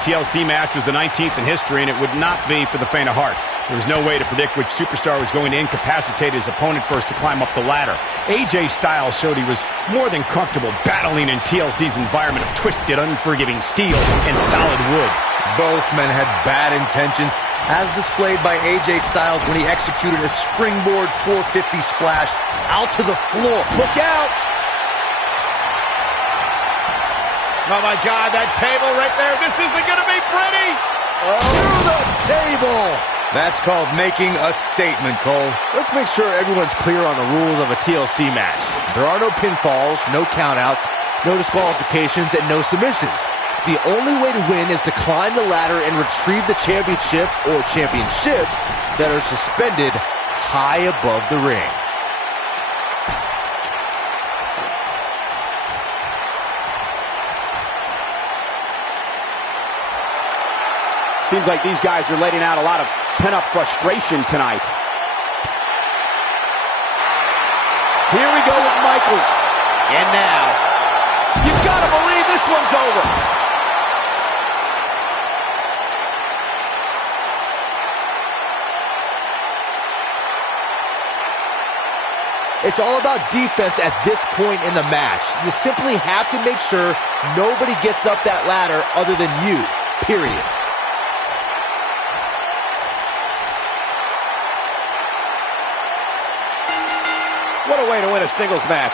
TLC match was the 19th in history, and it would not be for the faint of heart. There was no way to predict which superstar was going to incapacitate his opponent first to climb up the ladder. AJ Styles showed he was more than comfortable battling in TLC's environment of twisted, unforgiving steel and solid wood. Both men had bad intentions, as displayed by AJ Styles when he executed a springboard 450 splash out to the floor. Look out! Oh my God, that table right there. This isn't going to be pretty. Through the table! That's called making a statement, Cole. Let's make sure everyone's clear on the rules of a TLC match. There are no pinfalls, no countouts, no disqualifications, and no submissions. The only way to win is to climb the ladder and retrieve the championship or championships that are suspended high above the ring. Seems like these guys are letting out a lot of pent-up frustration tonight. Here we go with Michaels. And now, you gotta believe this one's over. It's all about defense at this point in the match. You simply have to make sure nobody gets up that ladder other than you, period. What a way to win a singles match.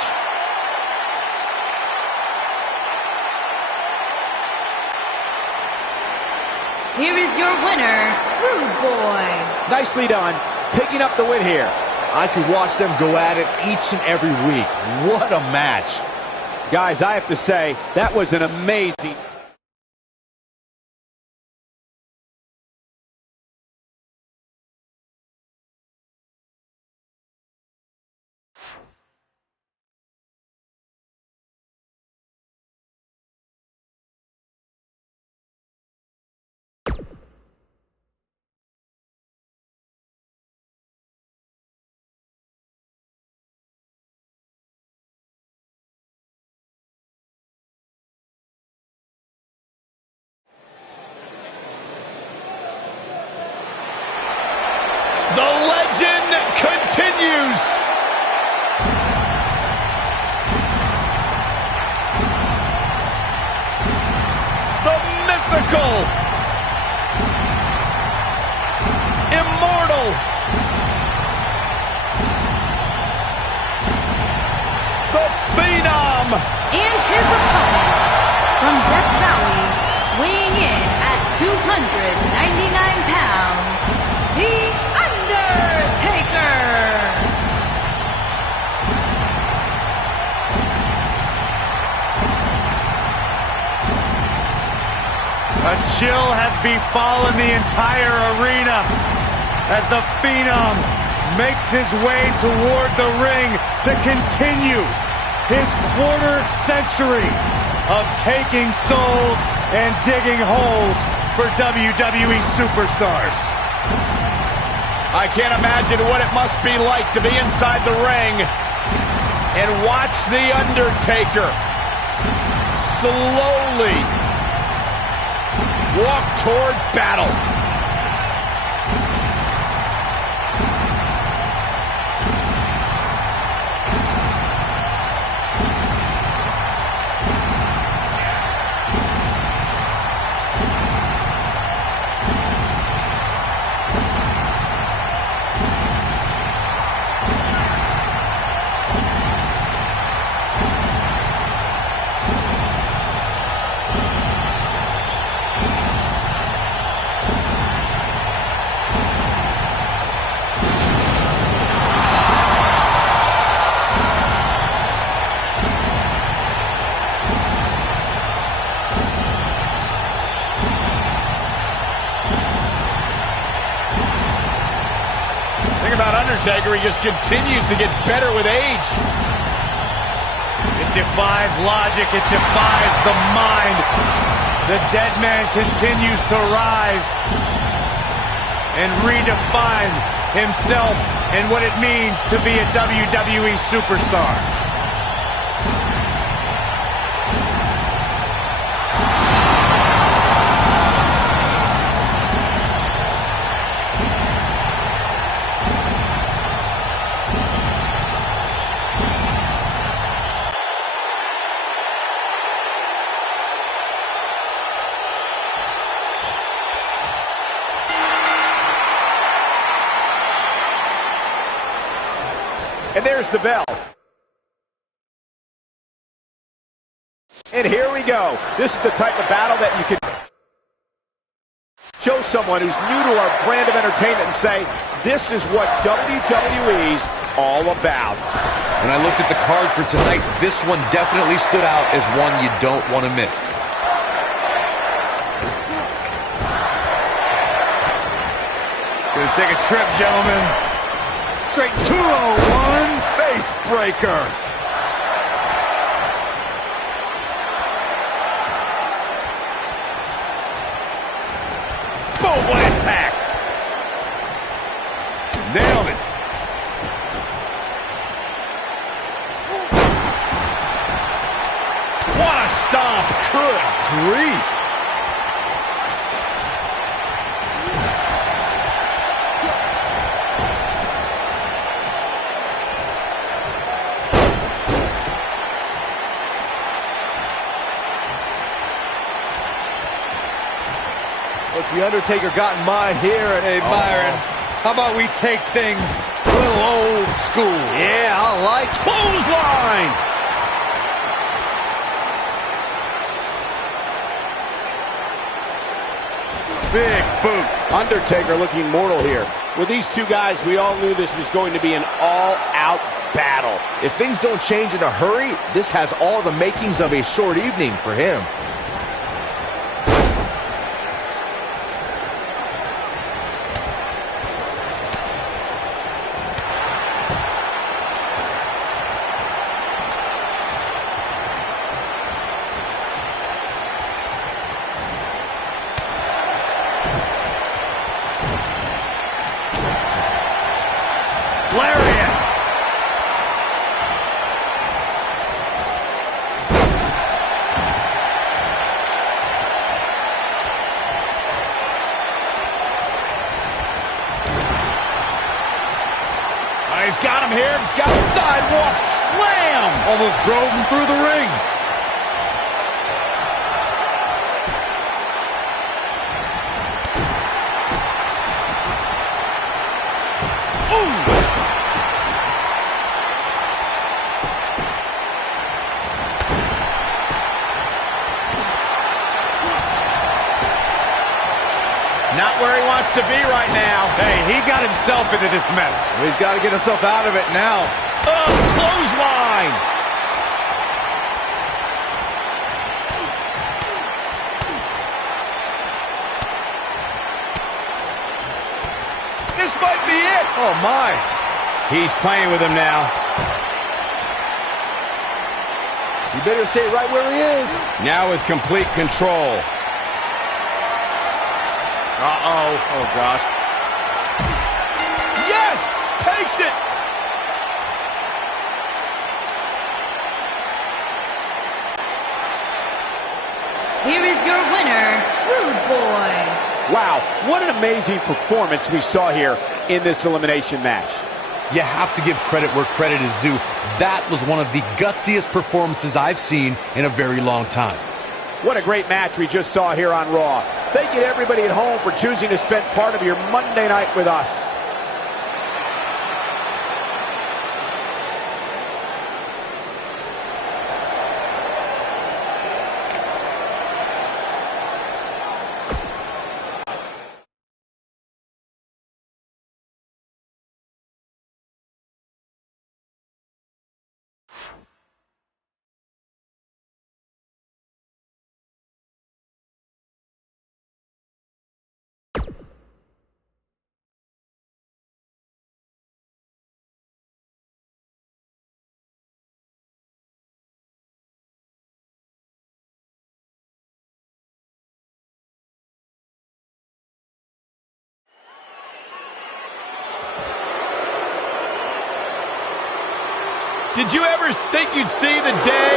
Here is your winner, Rude Boy. Nicely done, picking up the win here. I could watch them go at it each and every week. What a match. Guys, I have to say, that was an amazing... The legend continues. The mythical, immortal, the phenom, And his opponent, from Death Valley, weighing in at 299 pounds, The Undertaker! A chill has befallen the entire arena as the Phenom makes his way toward the ring to continue his quarter century of taking souls and digging holes for WWE superstars. I can't imagine what it must be like to be inside the ring and watch The Undertaker slowly walk toward battle. Undertaker, he just continues to get better with age. It defies logic, it defies the mind. The dead man continues to rise and redefine himself and what it means to be a WWE superstar. And there's the bell. And here we go. This is the type of battle that you can show someone who's new to our brand of entertainment and say, this is what WWE's all about. When I looked at the card for tonight, this one definitely stood out as one you don't want to miss. Gonna take a trip, gentlemen. Straight 201 face breaker. Boom, what impact. Nailed it. What a stomp. Good grief. What's The Undertaker got in mind here? Hey, Byron, how about we take things a little old school? Yeah, I like Clothesline. Big boot. Undertaker looking mortal here. With these two guys, we all knew this was going to be an all-out battle. If things don't change in a hurry, this has all the makings of a short evening for him. Lariat. He's got him here. He's got him sidewalk slam. Almost drove him through the ring. Not where he wants to be right now. Hey, he got himself into this mess. He's got to get himself out of it now. Oh, clothesline. it? Oh, my. He's playing with him now. You better stay right where he is. Now with complete control. Uh-oh. Oh, gosh. Yes! Takes it! Here is your winner, Rude Boy. Wow, what an amazing performance we saw here in this elimination match. You have to give credit where credit is due. That was one of the gutsiest performances I've seen in a very long time. What a great match we just saw here on Raw. Thank you to everybody at home for choosing to spend part of your Monday night with us. Did you ever think you'd see the day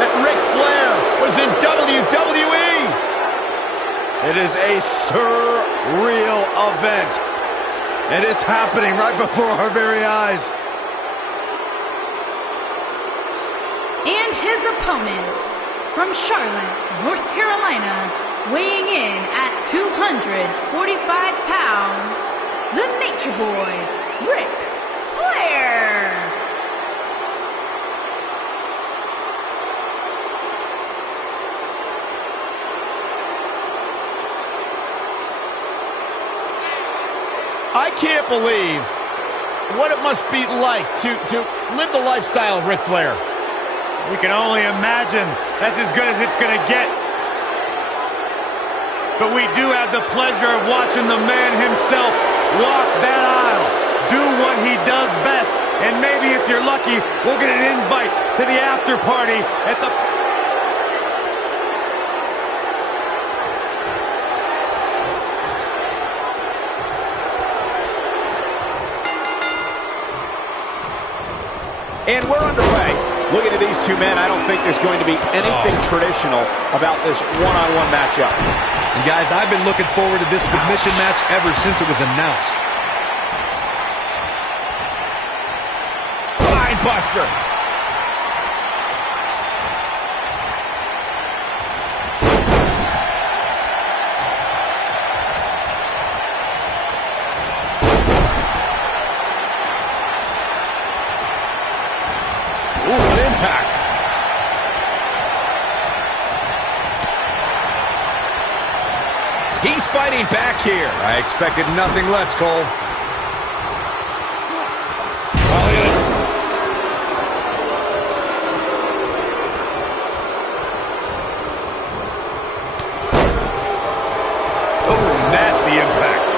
that Ric Flair was in WWE? It is a surreal event, and it's happening right before our very eyes. And his opponent, from Charlotte, North Carolina, weighing in at 245 pounds, the Nature Boy, Ric Flair. I can't believe what it must be like to live the lifestyle of Ric Flair. We can only imagine. That's as good as it's going to get. But we do have the pleasure of watching the man himself walk that aisle, do what he does best, and maybe if you're lucky, we'll get an invite to the after party at the... And we're underway. Looking at these two men, I don't think there's going to be anything traditional about this one-on-one matchup. And guys, I've been looking forward to this submission match ever since it was announced. Spine buster. Ooh, what impact. He's fighting back here. I expected nothing less, Cole. Oh, nasty impact.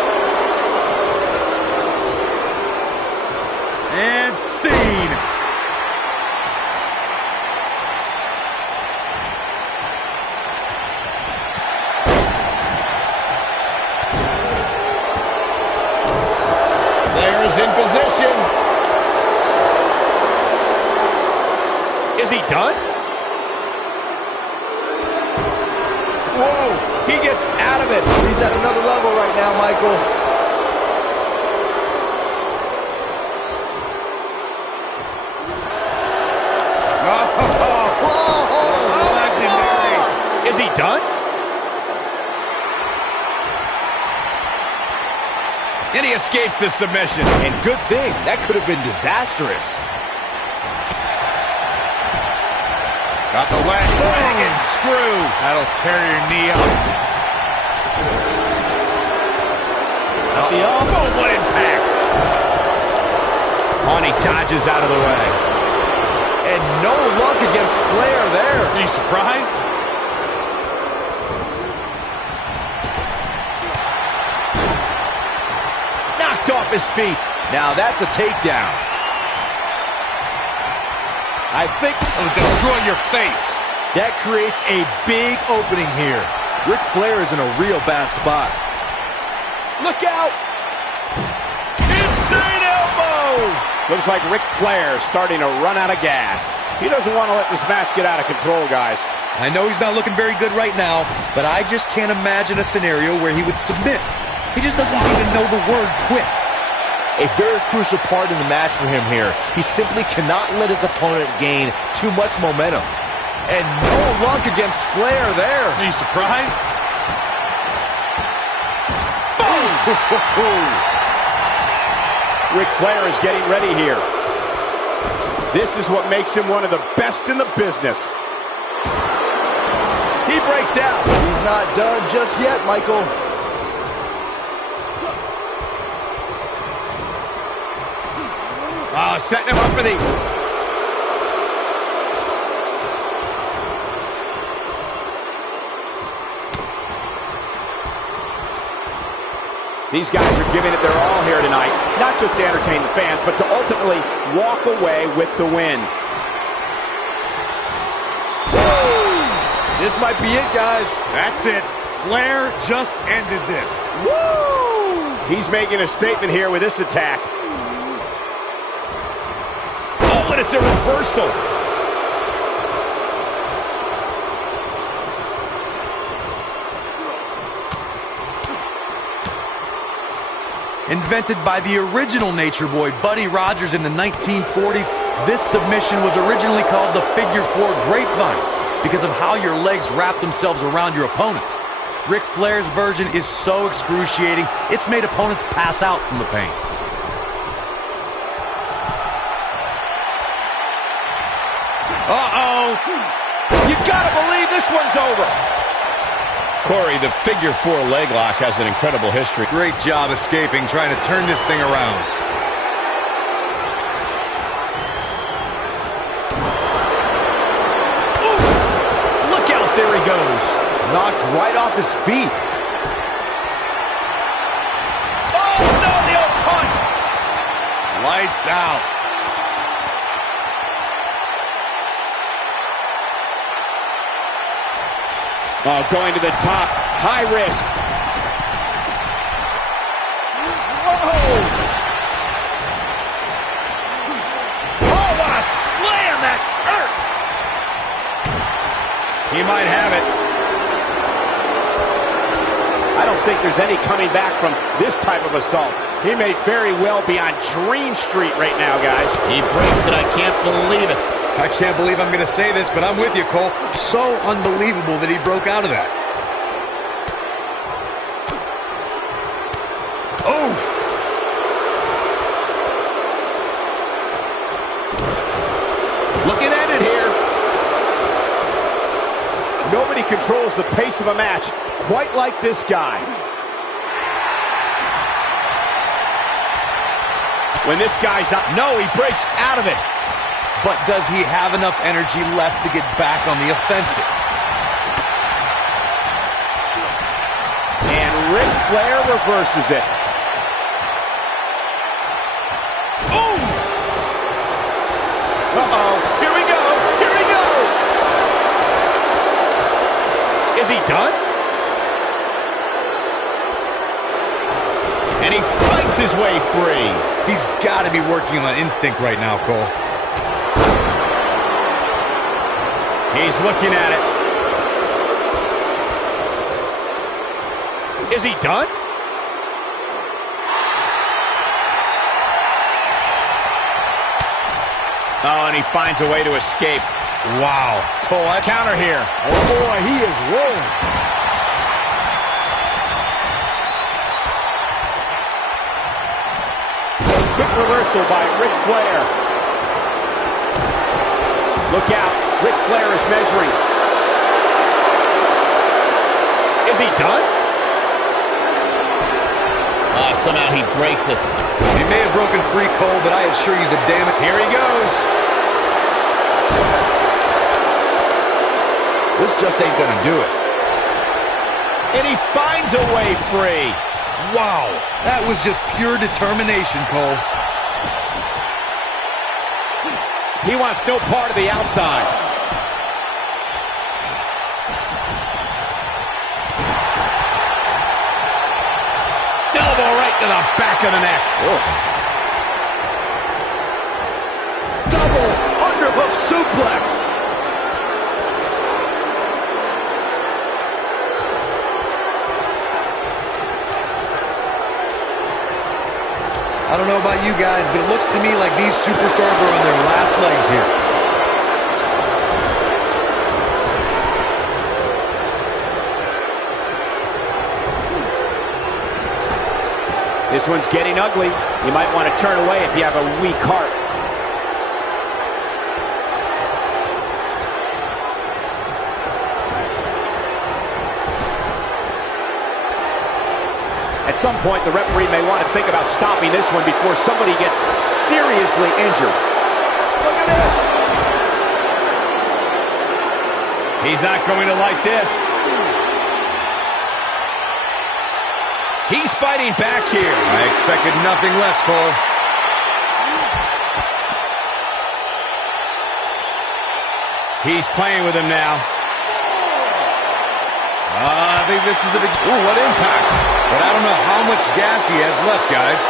And scene. Flair's in position. Is he done? Whoa, he gets out of it. He's at another level right now, Michael. Legendary. Is he done? And he escapes the submission. And good thing, that could have been disastrous. Got the leg dragon screw. That'll tear your knee up. At the elbow, what impact. On, he dodges out of the way. And no luck against Flair there. Are you surprised? Knocked off off his feet. Now that's a takedown. I think it'll destroy your face. That creates a big opening here. Ric Flair is in a real bad spot. Look out! Insane elbow! Looks like Ric Flair starting to run out of gas. He doesn't want to let this match get out of control, guys. I know he's not looking very good right now, but I just can't imagine a scenario where he would submit. He just doesn't seem to know the word quit. A very crucial part in the match for him here. He simply cannot let his opponent gain too much momentum. And no luck against Flair there. Are you surprised? Boom! Ric Flair is getting ready here. This is what makes him one of the best in the business. He breaks out. He's not done just yet, Michael. Oh, setting him up for the... These guys are giving it their all here tonight, not just to entertain the fans, but to ultimately walk away with the win. This might be it, guys. That's it. Flair just ended this. Woo! He's making a statement here with this attack. Oh, and it's a reversal. Invented by the original Nature Boy, Buddy Rogers, in the 1940s, this submission was originally called the Figure 4 Grapevine because of how your legs wrap themselves around your opponents. Ric Flair's version is so excruciating, it's made opponents pass out from the pain. Uh-oh. You gotta believe this one's over. Corey, the Figure 4 leg lock has an incredible history. Great job escaping, trying to turn this thing around. Ooh, look out, there he goes. Knocked right off his feet. Oh, no, the old punch. Lights out. Oh, going to the top. High risk. Whoa! Oh, what a slam that hurt! He might have it. I don't think there's any coming back from this type of assault. He may very well be on Dream Street right now, guys. He breaks it. I can't believe it. I can't believe I'm going to say this, but I'm with you, Cole. So unbelievable that he broke out of that. Oh! Looking at it here. Nobody controls the pace of a match quite like this guy. When this guy's up, No, he breaks out of it. But does he have enough energy left to get back on the offensive? and Ric Flair reverses it. Boom! Uh-oh. Here we go. Here we go. Is he done? And he fights his way free. He's got to be working on instinct right now, Cole. He's looking at it. Is he done? Oh, and he finds a way to escape. Wow. Cole, counter here. Oh, boy, he is rolling. Quick reversal by Ric Flair. Look out. Ric Flair is measuring. Is he done? Somehow he breaks it. He may have broken free, Cole, but I assure you the damage. Here he goes. This just ain't gonna do it. And he finds a way free. Wow, that was just pure determination, Cole. He wants no part of the outside. Elbow right to the back of the neck. Oof. Double underhook suplex. I don't know about you guys, but it looks to me like these superstars are on their last legs here. This one's getting ugly. You might want to turn away if you have a weak heart. At some point, the referee may want to think about stopping this one before somebody gets seriously injured. Look at this. He's not going to like this. He's fighting back here. I expected nothing less, Cole. He's playing with him now. I think this is a big... Ooh, what impact. But I don't know how much gas he has left, guys.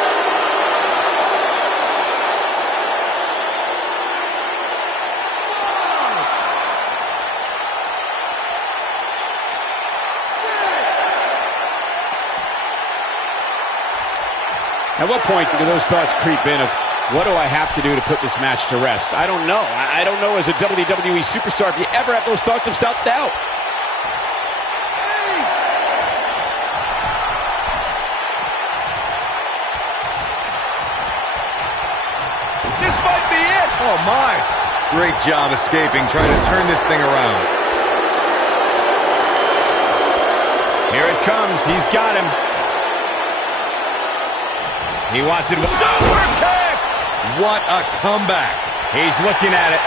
At what point do those thoughts creep in of, what do I have to do to put this match to rest? I don't know. I don't know as a WWE superstar if you ever have those thoughts of self-doubt. This might be it. Oh, my. Great job escaping, trying to turn this thing around. Here it comes. He's got him. He wants it with super kick. What a comeback. He's looking at it.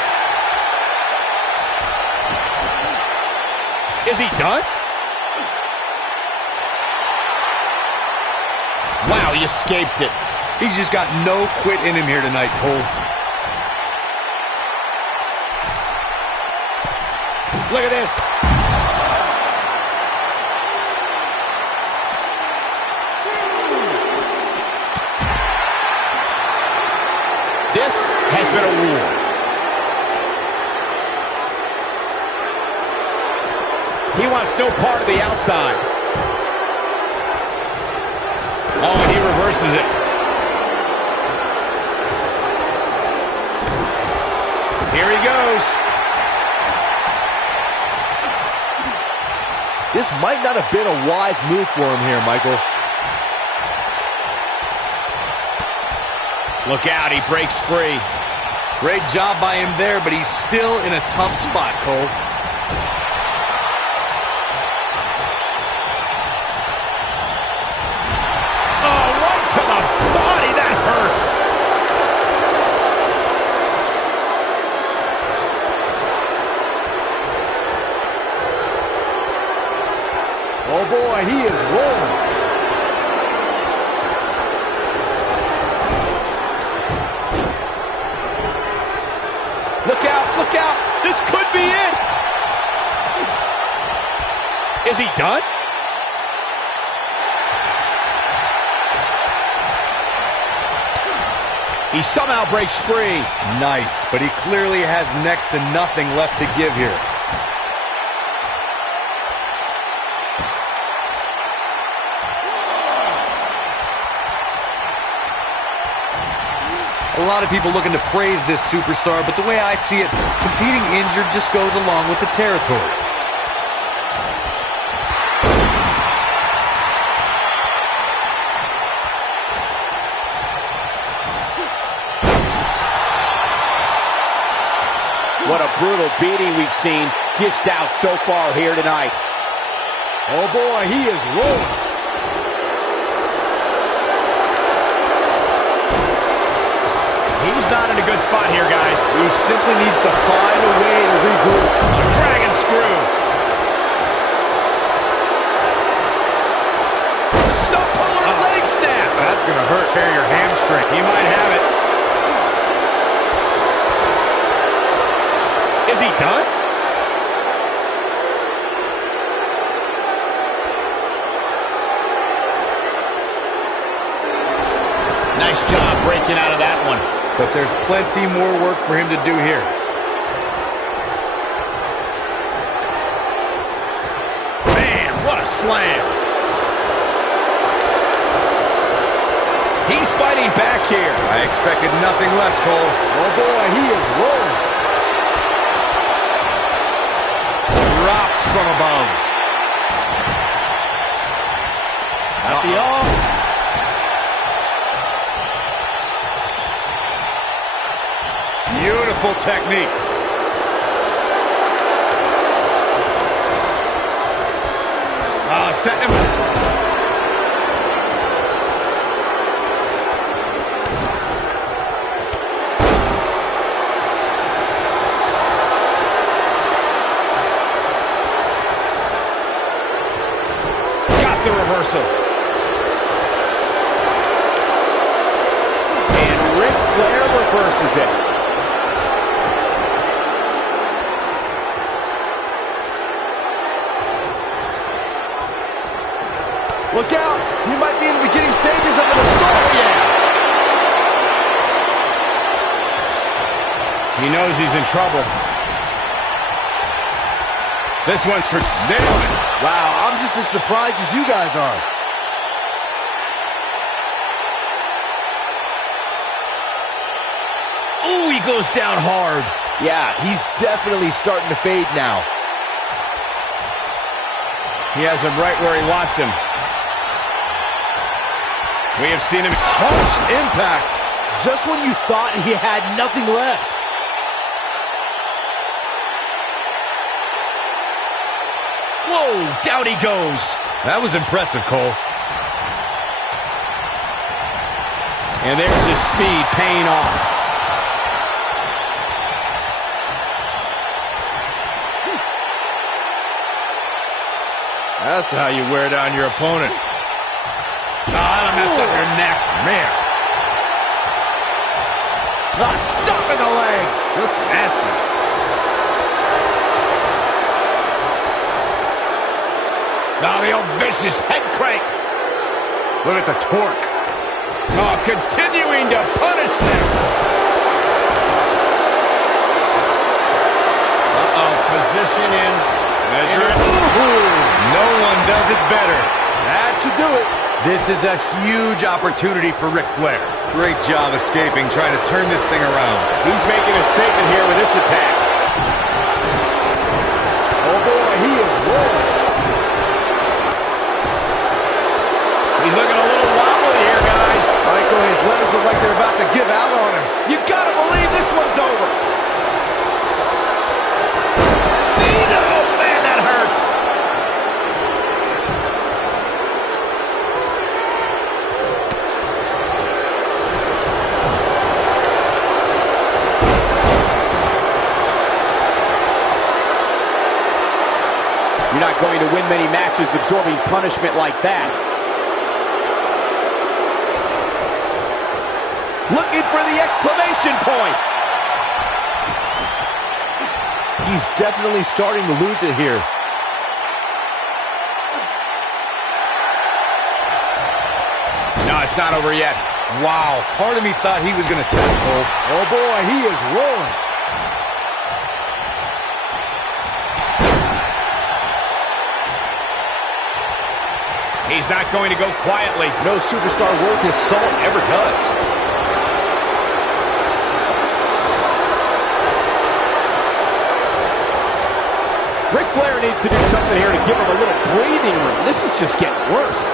Is he done? Wow, he escapes it. He's just got no quit in him here tonight, Cole. Look at this. This has been a war. He wants no part of the outside. Oh, and he reverses it. Here he goes. This might not have been a wise move for him here, Michael. Look out, he breaks free. Great job by him there, but he's still in a tough spot, Cole. Oh, right to the body. That hurt. Oh boy, he is rolling. Look out, look out. This could be it. Is he done? He somehow breaks free. Nice, but he clearly has next to nothing left to give here. A lot of people looking to praise this superstar, but the way I see it, competing injured just goes along with the territory. What a brutal beating we've seen dished out so far here tonight. Oh boy, he is rolling. He's not in a good spot here, guys. He simply needs to find a way to regroup. A dragon screw. Stop pulling tear your hamstring. He might have it. Is he done? Nice job breaking out of that one. But there's plenty more work for him to do here. Man, what a slam. He's fighting back here. I expected nothing less, Cole. Oh, boy, he is rolling. Drop from above. At the arm. Beautiful technique. Setting him. Got the reversal. And Ric Flair reverses it. Look out! He might be in the beginning stages of an assault. Yeah. He knows he's in trouble. This one's for nailed it. Wow, I'm just as surprised as you guys are. Ooh, he goes down hard. Yeah, he's definitely starting to fade now. He has him right where he wants him. We have seen him harsh impact. Just when you thought he had nothing left. Whoa, down he goes. That was impressive, Cole. And there's his speed paying off. That's how you wear down your opponent. That'll mess up your neck. Man. Stop in the leg. Just nasty. Now the old vicious head crank. Look at the torque. Oh, continuing to punish them. Position in. Measure it. No one does it better. That should do it. This is a huge opportunity for Ric Flair. Great job escaping, trying to turn this thing around. He's making a statement here with this attack. Oh boy, he is rolling. He's looking a little wobbly here, guys. Michael, his legs look like they're about to give out on him. You gotta believe this one's over. Oh, man, that hurts. You're not going to win many matches absorbing punishment like that. Looking for the exclamation point. He's definitely starting to lose it here. No, it's not over yet. Wow, part of me thought he was going to tap, Cole. Oh boy, he is rolling. He's not going to go quietly. No superstar worth his salt ever does. Ric Flair needs to do something here to give him a little breathing room. This is just getting worse.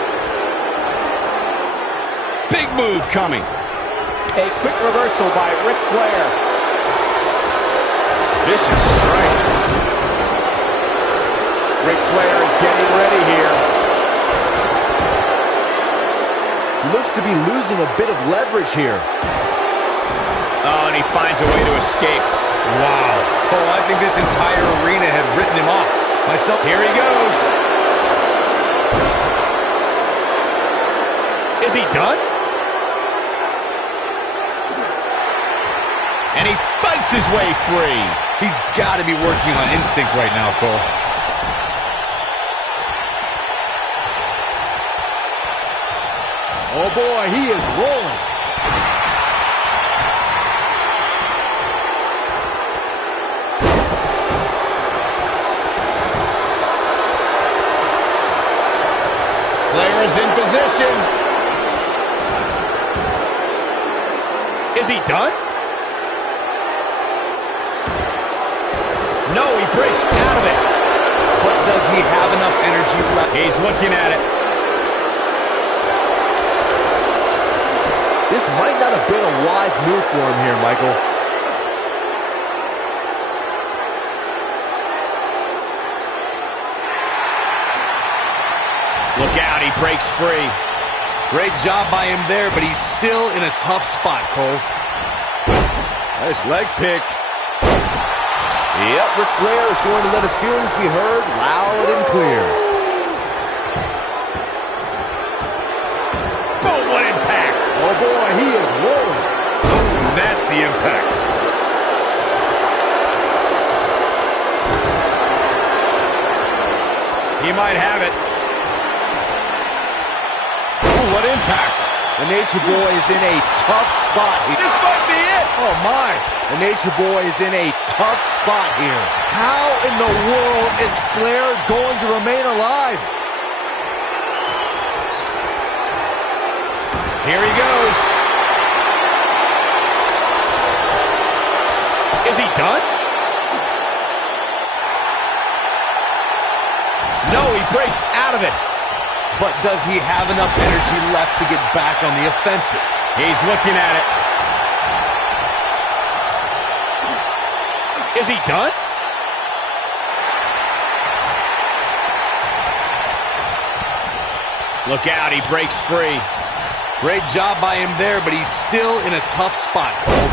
Big move coming. A quick reversal by Ric Flair. Vicious strike. Ric Flair is getting ready here. He looks to be losing a bit of leverage here. Oh, and he finds a way to escape. Wow. Cole, I think this entire arena had written him off. Here he goes. Is he done? And he fights his way free. He's got to be working on instinct right now, Cole. Oh boy, he is rolling. Flair is in position. Is he done? No, he breaks out of it. But does he have enough energy left? He's looking at it. This might not have been a wise move for him here, Michael. Look out, he breaks free. Great job by him there, but he's still in a tough spot, Cole. Nice leg pick. Yep, Ric Flair is going to let his feelings be heard loud and clear. Boom, what impact. Oh boy, he is rolling. Oh, nasty impact. He might have it. Oh, what impact. The Nature Boy is in a tough spot here. This might be it. Oh my. The Nature Boy is in a tough spot here. How in the world is Flair going to remain alive? Here he goes. Is he done? No, he breaks out of it. But does he have enough energy left to get back on the offensive? He's looking at it. Is he done? Look out, he breaks free. Great job by him there, but he's still in a tough spot, Cole.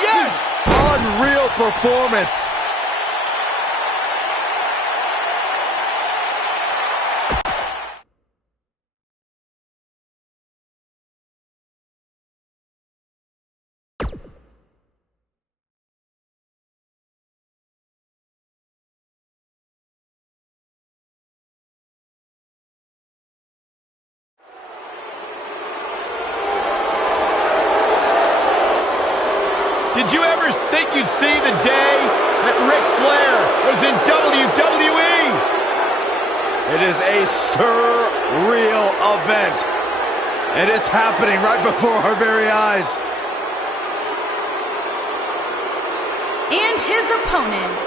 Yes! Unreal performance. Did you ever think you'd see the day that Ric Flair was in WWE? It is a surreal event. And it's happening right before our very eyes. And his opponent,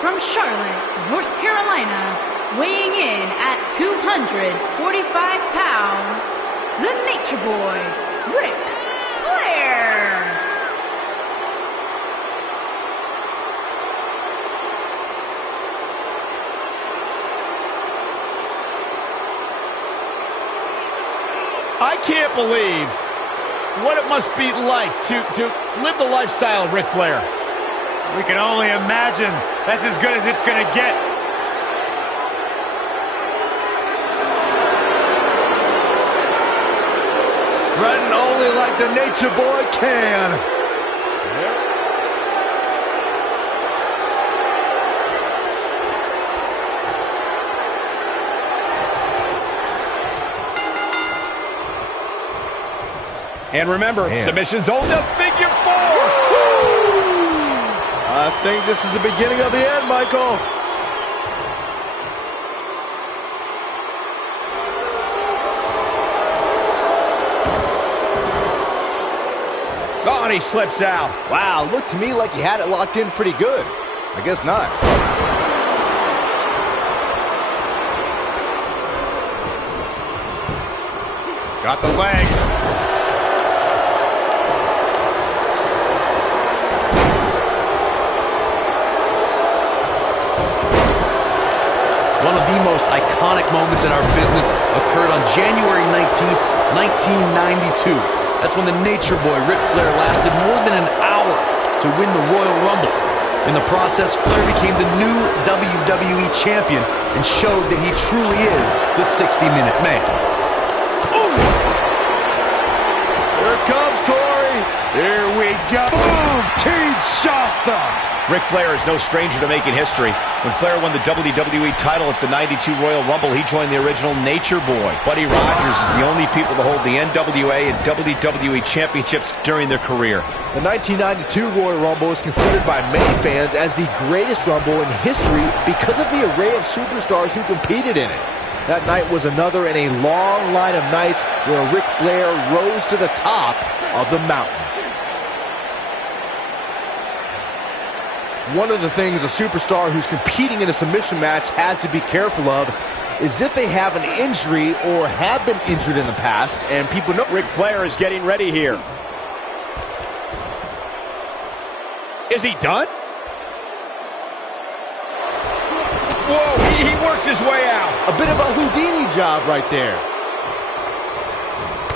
from Charlotte, North Carolina, weighing in at 245 pounds, the Nature Boy, Ric Flair. I can't believe what it must be like to live the lifestyle of Ric Flair. We can only imagine. That's as good as it's going to get. Strutting only like the Nature Boy can. And remember, submission's on the figure 4. I think this is the beginning of the end, Michael. Oh, and he slips out. Wow, looked to me like he had it locked in pretty good. I guess not. Got the leg. One of the most iconic moments in our business occurred on January 19th, 1992. That's when the Nature Boy, Ric Flair, lasted more than an hour to win the Royal Rumble. In the process, Flair became the new WWE Champion and showed that he truly is the 60-minute man. Here it comes, Corey. Here we they go. Boom! Kinshasa! Ric Flair is no stranger to making history. When Flair won the WWE title at the '92 Royal Rumble, he joined the original Nature Boy. Buddy Rogers is the only people to hold the NWA and WWE championships during their career. The 1992 Royal Rumble is considered by many fans as the greatest Rumble in history because of the array of superstars who competed in it. That night was another in a long line of nights where Ric Flair rose to the top of the mountain. One of the things a superstar who's competing in a submission match has to be careful of is if they have an injury or have been injured in the past, and people know. Ric Flair is getting ready here. Is he done? Whoa, he works his way out. A bit of a Houdini job right there.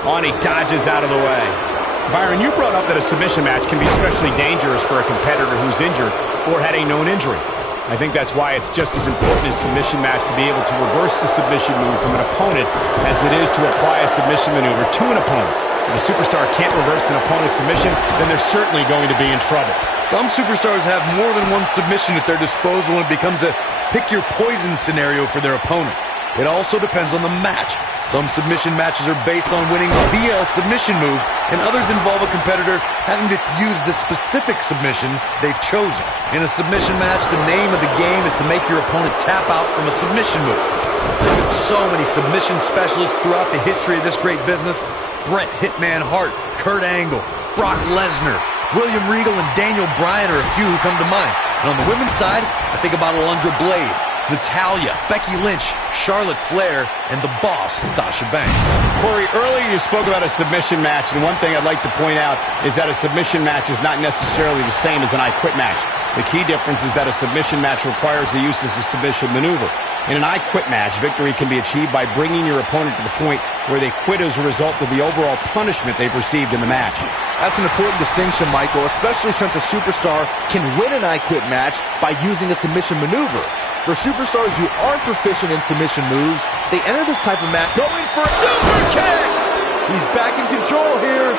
On, he dodges out of the way. Byron, you brought up that a submission match can be especially dangerous for a competitor who's injured or had a known injury. I think that's why it's just as important in a submission match to be able to reverse the submission move from an opponent as it is to apply a submission maneuver to an opponent. If a superstar can't reverse an opponent's submission, then they're certainly going to be in trouble. Some superstars have more than one submission at their disposal, and it becomes a pick-your-poison scenario for their opponent. It also depends on the match. Some submission matches are based on winning via a submission move, and others involve a competitor having to use the specific submission they've chosen. In a submission match, the name of the game is to make your opponent tap out from a submission move. There have been so many submission specialists throughout the history of this great business. Bret Hitman Hart, Kurt Angle, Brock Lesnar, William Regal, and Daniel Bryan are a few who come to mind. And on the women's side, I think about Alundra Blaze, Natalya, Becky Lynch, Charlotte Flair, and the boss, Sasha Banks. Corey, earlier you spoke about a submission match, and one thing I'd like to point out is that a submission match is not necessarily the same as an I Quit match. The key difference is that a submission match requires the use of a submission maneuver. In an I Quit match, victory can be achieved by bringing your opponent to the point where they quit as a result of the overall punishment they've received in the match. That's an important distinction, Michael, especially since a superstar can win an I Quit match by using a submission maneuver. For superstars who aren't proficient in submission moves, they enter this type of match going for a super kick! He's back in control here.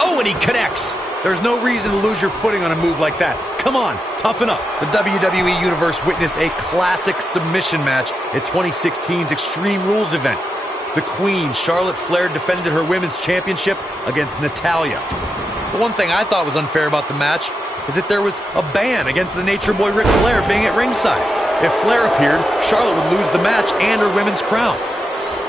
Oh, and he connects. There's no reason to lose your footing on a move like that. Come on, toughen up. The WWE Universe witnessed a classic submission match at 2016's Extreme Rules event. The Queen, Charlotte Flair, defended her women's championship against Natalya. The one thing I thought was unfair about the match is that there was a ban against the Nature Boy Ric Flair being at ringside. If Flair appeared, Charlotte would lose the match and her women's crown.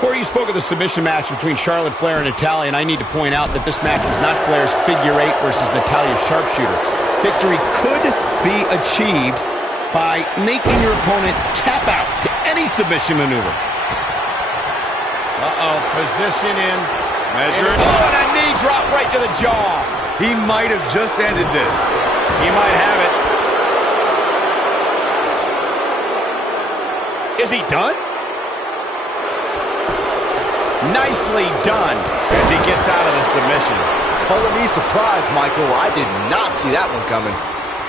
Corey, you spoke of the submission match between Charlotte Flair and Natalya, and I need to point out that this match was not Flair's figure eight versus Natalya's sharpshooter. Victory could be achieved by making your opponent tap out to any submission maneuver. Uh-oh, position in. Measure it. Oh, and a knee drop right to the jaw. He might have just ended this. He might have it. Is he done? Nicely done as he gets out of the submission. Color me surprised, Michael. I did not see that one coming.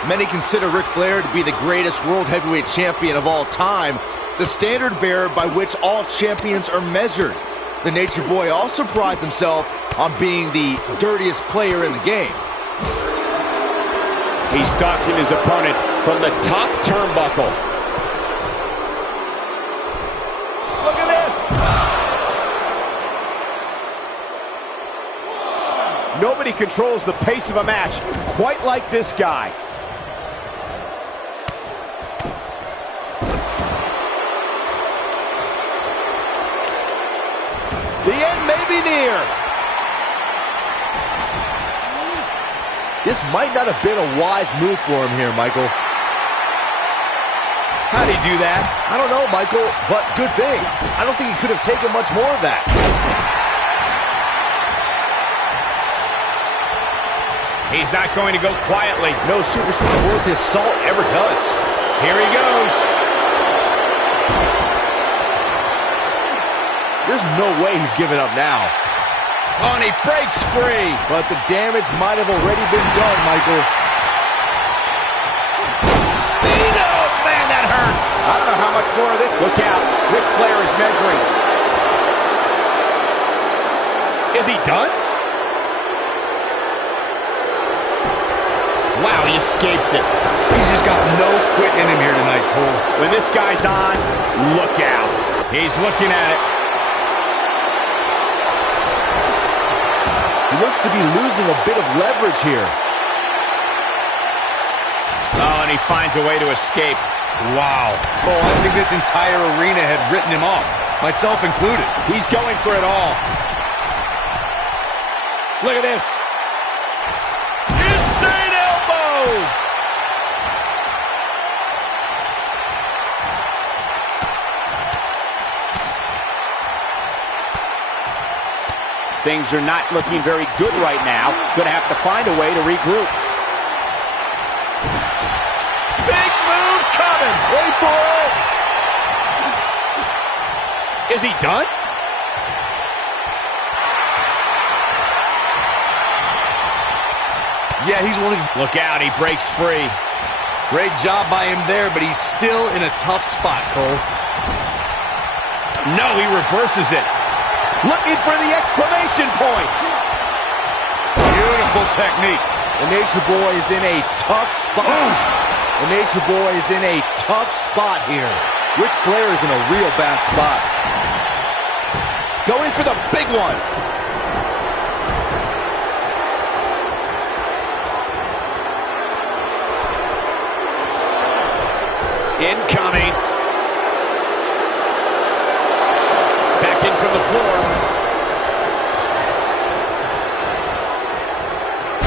Many consider Ric Flair to be the greatest world heavyweight champion of all time, the standard bearer by which all champions are measured. The Nature Boy also prides himself on being the dirtiest player in the game. He's stalking his opponent from the top turnbuckle. Look at this! Nobody controls the pace of a match quite like this guy. The end may be near. This might not have been a wise move for him here, Michael. How'd he do that? I don't know, Michael, but good thing. I don't think he could have taken much more of that. He's not going to go quietly. No superstar worth his salt ever does. Here he goes. There's no way he's giving up now. Oh, and he breaks free. But the damage might have already been done, Michael. Oh, man, that hurts. I don't know how much more of this. Look out. Ric Flair is measuring. Is he done? Wow, he escapes it. He's just got no quit in him here tonight, Cole. When this guy's on, look out. He's looking at it. He looks to be losing a bit of leverage here. Oh, and he finds a way to escape. Wow. Cole, I think this entire arena had written him off, myself included. He's going for it all. Look at this. Insane elbow! Things are not looking very good right now. Going to have to find a way to regroup. Big move coming. Wait for it. Is he done? Yeah, he's one of... Look out, he breaks free. Great job by him there, but he's still in a tough spot, Cole. No, he reverses it. Looking for the exclamation point. Beautiful technique. The Nature Boy is in a tough spot. The Nature Boy is in a tough spot here. Ric Flair is in a real bad spot. Going for the big one. Incoming. Back in from the floor.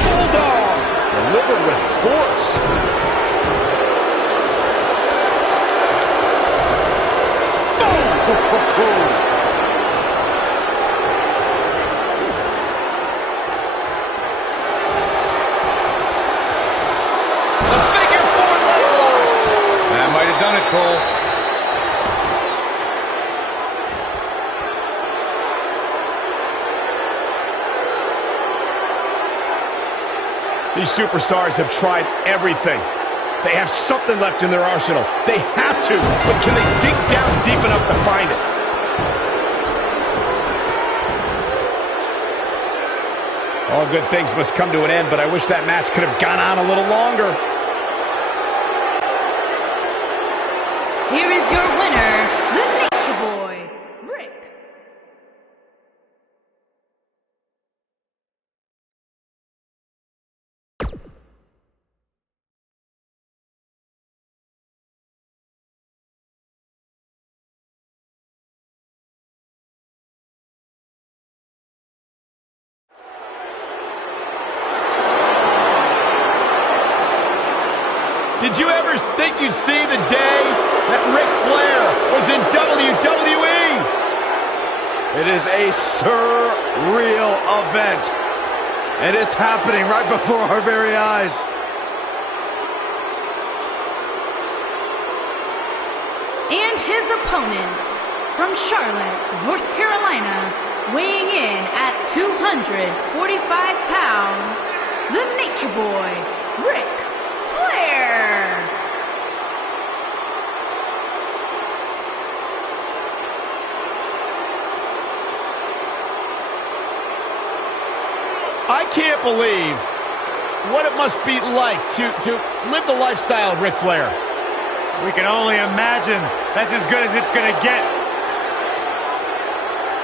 Bulldog. Delivered with force. Boom! The figure four leg lock. That might have done it, Cole. These superstars have tried everything. They have something left in their arsenal. They have to, but can they dig down deep enough to find it? All good things must come to an end, but I wish that match could have gone on a little longer. Here is your winner, the Nature Boy, Rick. Did you ever think you'd see the day that Ric Flair was in WWE? It is a surreal event. And it's happening right before our very eyes. And his opponent, from Charlotte, North Carolina, weighing in at 245 pounds, the Nature Boy, Ric Flair. I can't believe what it must be like to live the lifestyle of Ric Flair. We can only imagine. That's as good as it's going to get.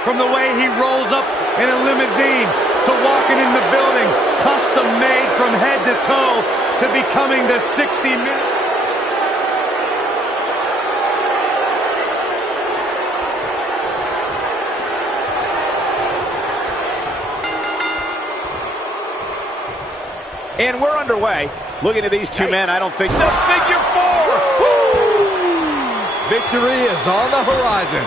From the way he rolls up in a limousine to walking in the building, custom made from head to toe, to becoming the 60-minute. And we're underway. Looking at these two men, I don't think... The figure four! Victory is on the horizon.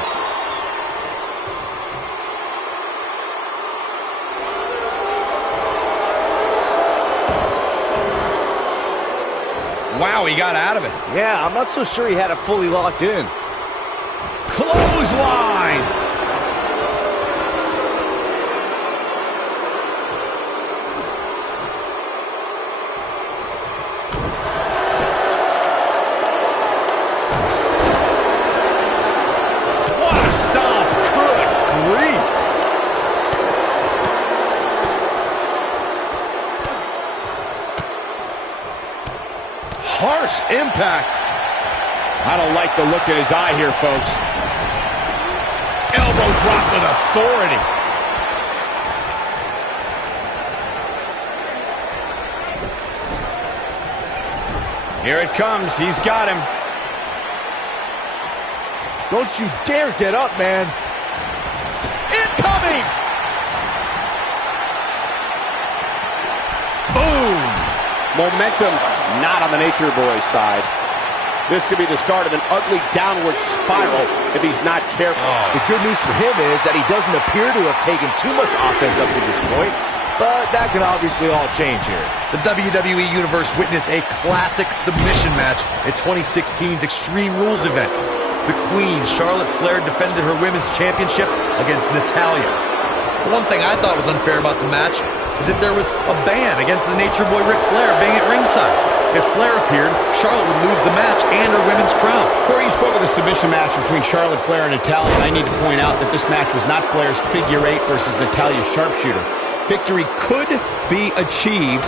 Wow, he got out of it. Yeah, I'm not so sure he had it fully locked in. Clothesline! impact. I don't like the look in his eye here, folks. Elbow drop with authority. Here it comes. He's got him. Don't you dare get up, man. Incoming! Boom! Momentum not on the Nature Boy's side. This could be the start of an ugly downward spiral if he's not careful. The good news for him is that he doesn't appear to have taken too much offense up to this point, but that can obviously all change here. The WWE Universe witnessed a classic submission match at 2016's Extreme Rules event. The Queen, Charlotte Flair, defended her women's championship against Natalya. The one thing I thought was unfair about the match is that there was a ban against the Nature Boy Ric Flair being at ringside. If Flair appeared, Charlotte would lose the match and her women's crown. Corey, you spoke of the submission match between Charlotte Flair and Natalya, and I need to point out that this match was not Flair's figure eight versus Natalya's sharpshooter. Victory could be achieved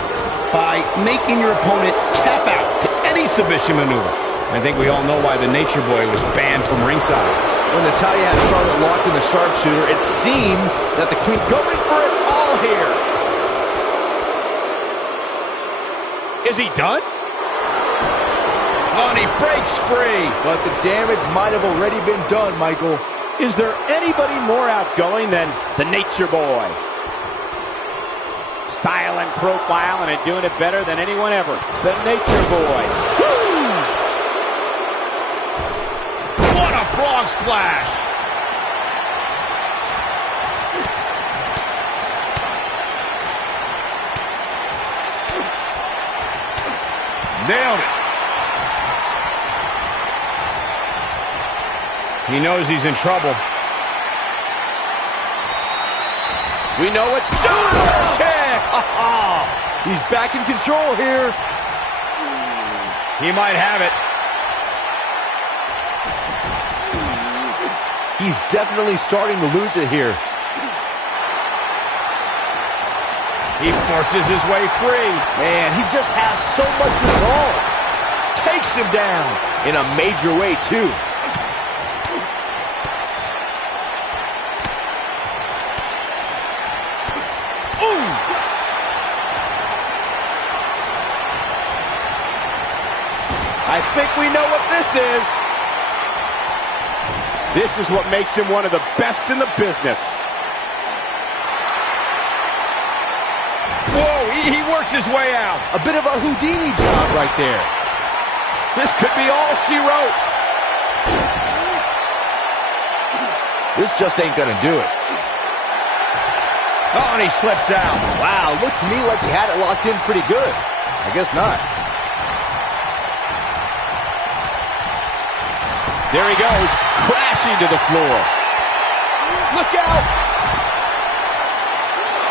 by making your opponent tap out to any submission maneuver. I think we all know why the Nature Boy was banned from ringside. When Natalya had Charlotte locked in the sharpshooter, it seemed that the Queen going for it all here. Is he done? Oh, and he breaks free. But the damage might have already been done, Michael. Is there anybody more outgoing than the Nature Boy? Style and profile, and doing it better than anyone ever. The Nature Boy. Woo! What a frog splash! Nailed it. He knows he's in trouble. We know it's shoulder kick. He's back in control here. He might have it. He's definitely starting to lose it here. He forces his way free. Man, he just has so much resolve. Takes him down in a major way, too. Ooh! I think we know what this is. This is what makes him one of the best in the business. Whoa, he works his way out. A bit of a Houdini job right there. This could be all she wrote. This just ain't gonna do it. Oh, and he slips out. Wow, looked to me like he had it locked in pretty good. I guess not. There he goes, crashing to the floor. Look out!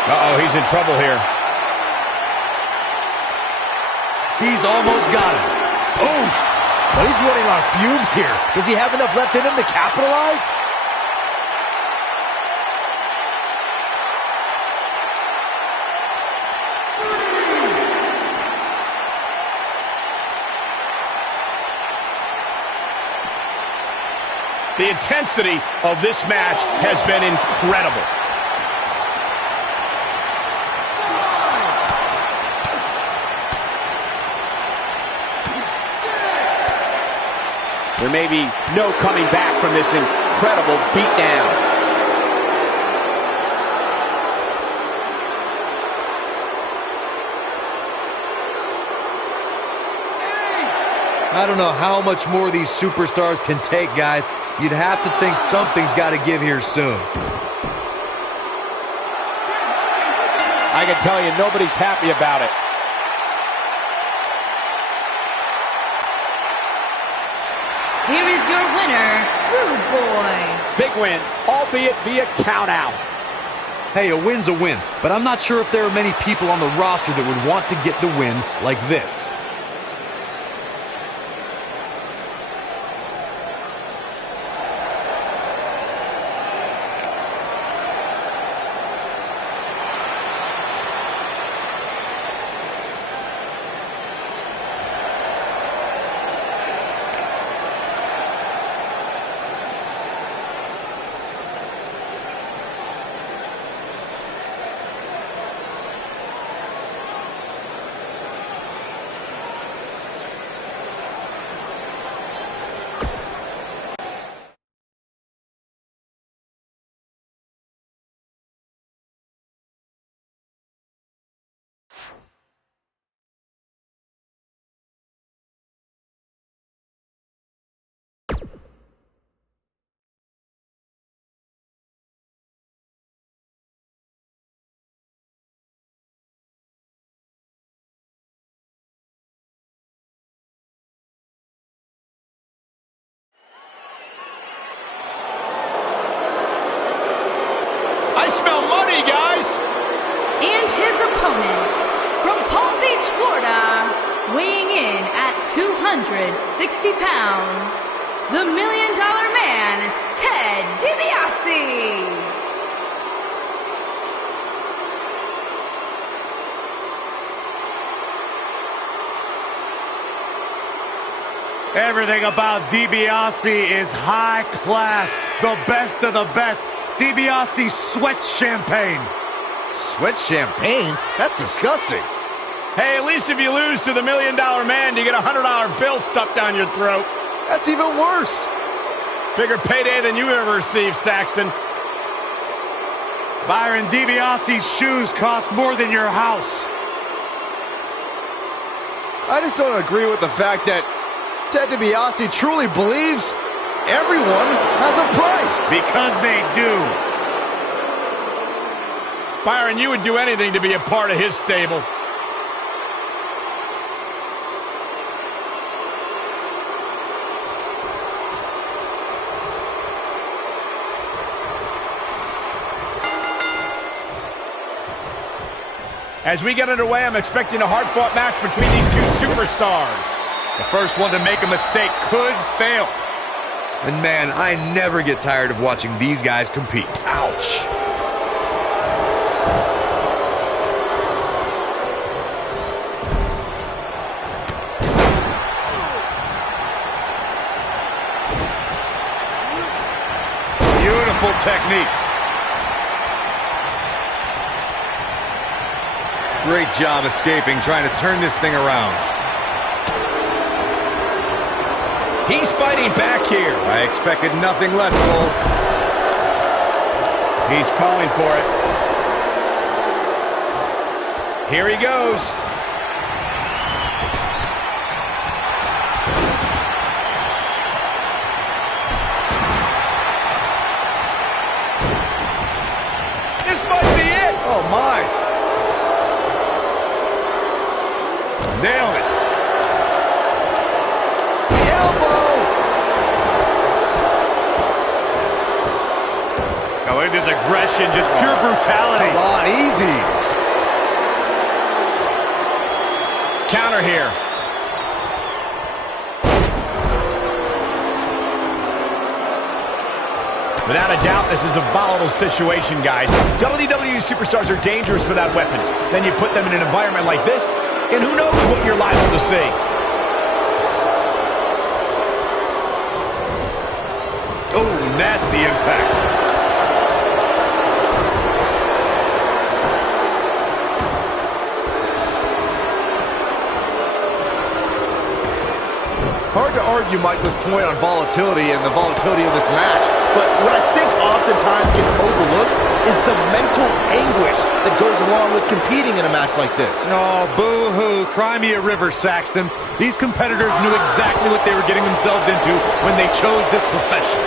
Uh-oh, he's in trouble here. He's almost got him. Oof! But he's running on fumes here. Does he have enough left in him to capitalize? The intensity of this match has been incredible. There may be no coming back from this incredible beatdown. I don't know how much more these superstars can take, guys. You'd have to think something's got to give here soon. I can tell you, nobody's happy about it. Here is your winner, Rude Boy. Big win, albeit via countout. Hey, a win's a win, but I'm not sure if there are many people on the roster that would want to get the win like this. I smell money, guys. And his opponent, from Palm Beach, Florida, weighing in at 260 pounds, the $1 Million Man, Ted DiBiase. Everything about DiBiase is high class, the best of the best. DiBiase sweats champagne. Sweat champagne? That's disgusting. Hey, at least if you lose to the $1 Million Man, you get a $100 bill stuffed down your throat. That's even worse. Bigger payday than you ever received, Saxton. Byron, DiBiase's shoes cost more than your house. I just don't agree with the fact that Ted DiBiase truly believes everyone has a price. Because they do. Byron, you would do anything to be a part of his stable. As we get underway, I'm expecting a hard-fought match between these two superstars. The first one to make a mistake could fail. And man, I never get tired of watching these guys compete. Ouch. Beautiful technique. Great job escaping, trying to turn this thing around. He's fighting back here. I expected nothing less, Cole. He's calling for it. Here he goes. This might be it. Oh, my. Nailed it. The elbow. Now look at this aggression, just pure brutality. Come on, easy. Counter here. Without a doubt, this is a volatile situation, guys. WWE superstars are dangerous without weapons. Then you put them in an environment like this, and who knows what you're liable to see. Oh, nasty impact. Hard to argue Michael's point on volatility and the volatility of this match, but what I think oftentimes gets overlooked is the mental anguish that goes along with competing in a match like this. Oh, boo-hoo. Cry me a river, Saxton. These competitors knew exactly what they were getting themselves into when they chose this profession.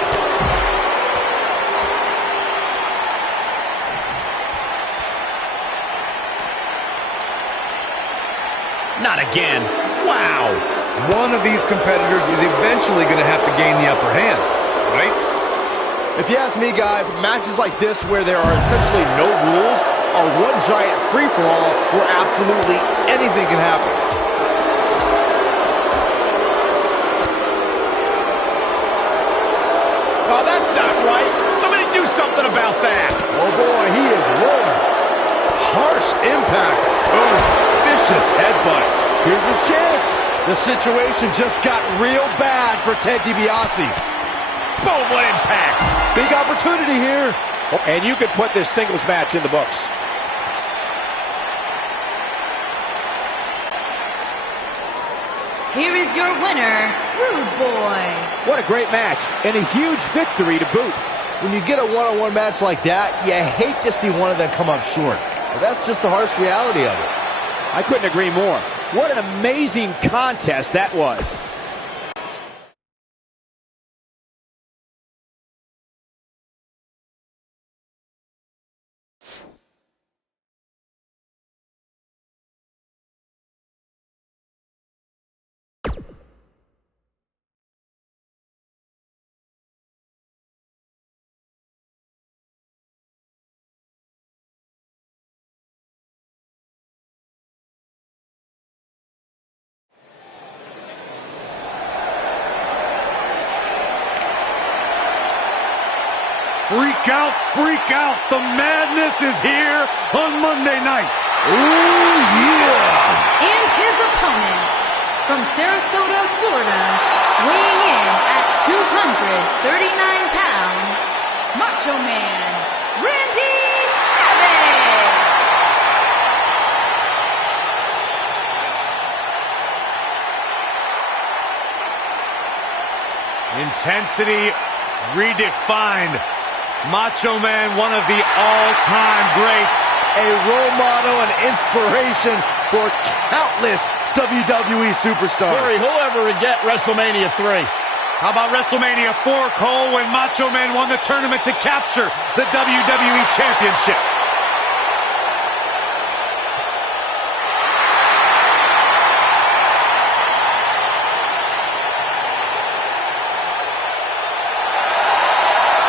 Not again. Wow. One of these competitors is eventually going to have to gain the upper hand, right? If you ask me, guys, matches like this where there are essentially no rules are one giant free-for-all where absolutely anything can happen. Oh, that's not right. Somebody do something about that. Oh boy, he is rolling. Harsh impact. Oh, vicious headbutt. Here's his chance. The situation just got real bad for Ted DiBiase. Boom, what impact. Big opportunity here. And you could put this singles match in the books. Here is your winner, Rude Boy. What a great match, and a huge victory to boot. When you get a one-on-one match like that, you hate to see one of them come up short. But that's just the harsh reality of it. I couldn't agree more. What an amazing contest that was. freak out, freak out. The madness is here on Monday night. Ooh, yeah. And his opponent, from Sarasota, Florida, weighing in at 239 pounds, Macho Man, Randy Savage. Intensity redefined. Macho Man, one of the all-time greats. A role model and inspiration for countless WWE superstars. Corey, who'll ever get WrestleMania 3? How about WrestleMania 4, Cole, when Macho Man won the tournament to capture the WWE Championship?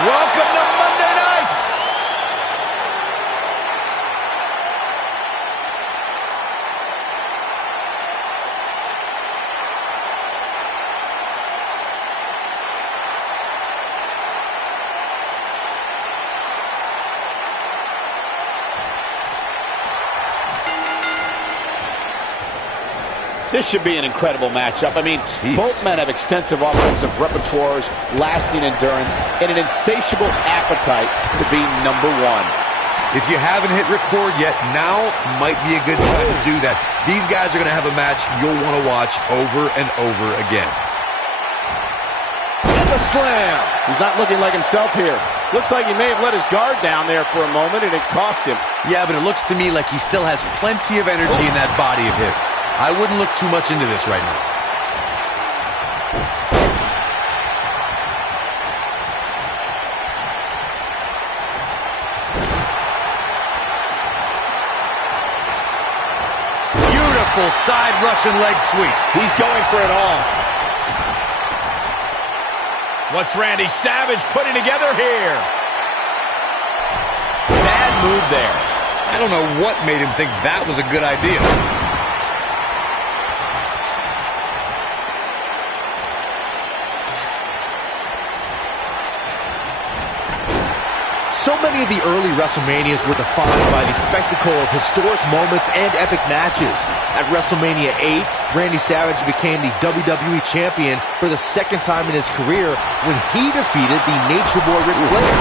Welcome to Monday Nights. This should be an incredible matchup. I mean, both men have extensive offensive repertoires, lasting endurance, and an insatiable appetite to be number one. If you haven't hit record yet, now might be a good time to do that. These guys are going to have a match you'll want to watch over and over again. And the slam. He's not looking like himself here. Looks like he may have let his guard down there for a moment, and it cost him. Yeah, but it looks to me like he still has plenty of energy in that body of his. I wouldn't look too much into this right now. Beautiful side Russian leg sweep. He's going for it all. What's Randy Savage putting together here? Bad move there. I don't know what made him think that was a good idea. So many of the early WrestleManias were defined by the spectacle of historic moments and epic matches. At WrestleMania 8, Randy Savage became the WWE Champion for the second time in his career when he defeated the Nature Boy Ric Flair.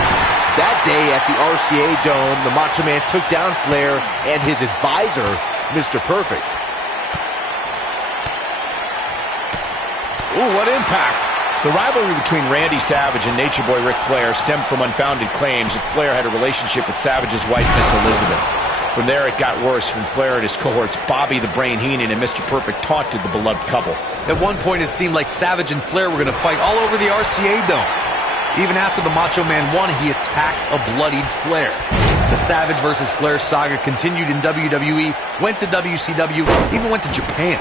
That day at the RCA Dome, the Macho Man took down Flair and his advisor, Mr. Perfect. Ooh, what impact. The rivalry between Randy Savage and Nature Boy Ric Flair stemmed from unfounded claims that Flair had a relationship with Savage's wife, Miss Elizabeth. From there, it got worse when Flair and his cohorts, Bobby the Brain Heenan and Mr. Perfect, taunted the beloved couple. At one point, it seemed like Savage and Flair were going to fight all over the RCA Dome. Even after the Macho Man won, he attacked a bloodied Flair. The Savage versus Flair saga continued in WWE, went to WCW, even went to Japan.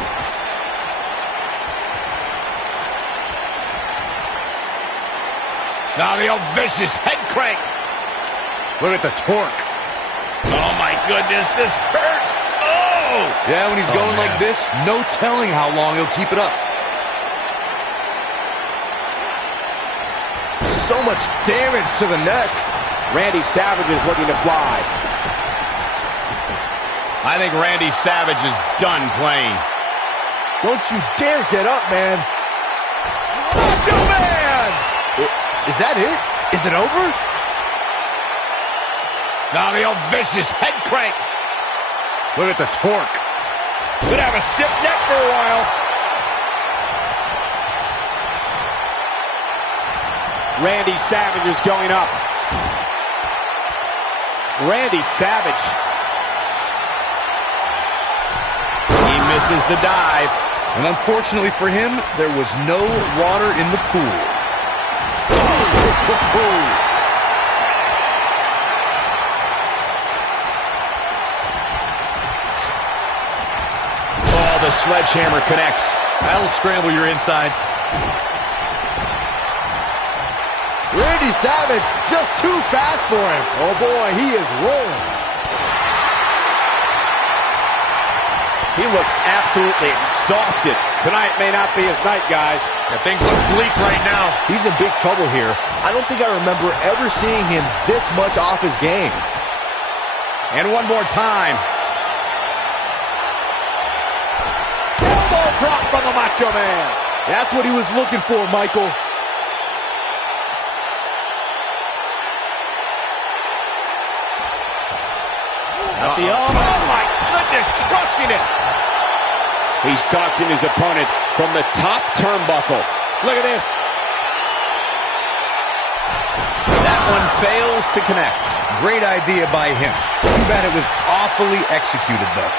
Now the old vicious head crank. Look at the torque. Oh my goodness, this hurts. Oh! Yeah, when he's going like this, no telling how long he'll keep it up. So much damage to the neck. Randy Savage is looking to fly. I think Randy Savage is done playing. Don't you dare get up, man. Macho Man! Is that it? Is it over? Now the old vicious head crank. Look at the torque. Could have a stiff neck for a while. Randy Savage is going up. Randy Savage. He misses the dive. And unfortunately for him, there was no water in the pool. Oh, the sledgehammer connects. That'll scramble your insides. Randy Savage just too fast for him. Oh boy, he is rolling. He looks absolutely exhausted. Tonight may not be his night, guys. Yeah, things look bleak right now. He's in big trouble here. I don't think I remember ever seeing him this much off his game. And one more time. Elbow drop from the Macho Man. That's what he was looking for, Michael. Oh my goodness, crushing it. He's stalking his opponent from the top turnbuckle. Look at this. That one fails to connect. Great idea by him. Too bad it was awfully executed, though.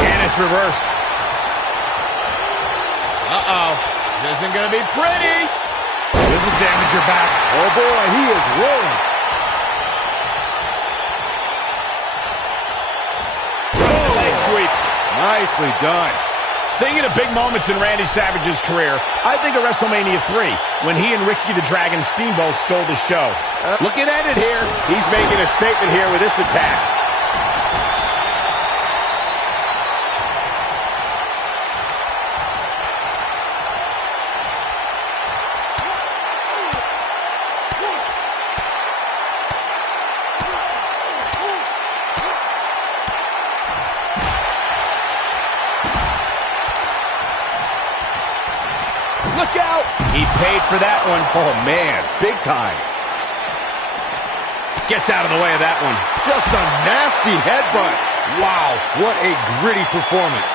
And it's reversed. Uh-oh. This isn't going to be pretty. This will damage your back. Oh boy, he is rolling. Leg sweep. Nicely done. Thinking of big moments in Randy Savage's career, I think of WrestleMania 3, when he and Ricky the Dragon Steamboat stole the show. Looking at it here. He's making a statement here with this attack. Look out! He paid for that one. Oh man, big time. Gets out of the way of that one. Just a nasty headbutt. Wow, what a gritty performance.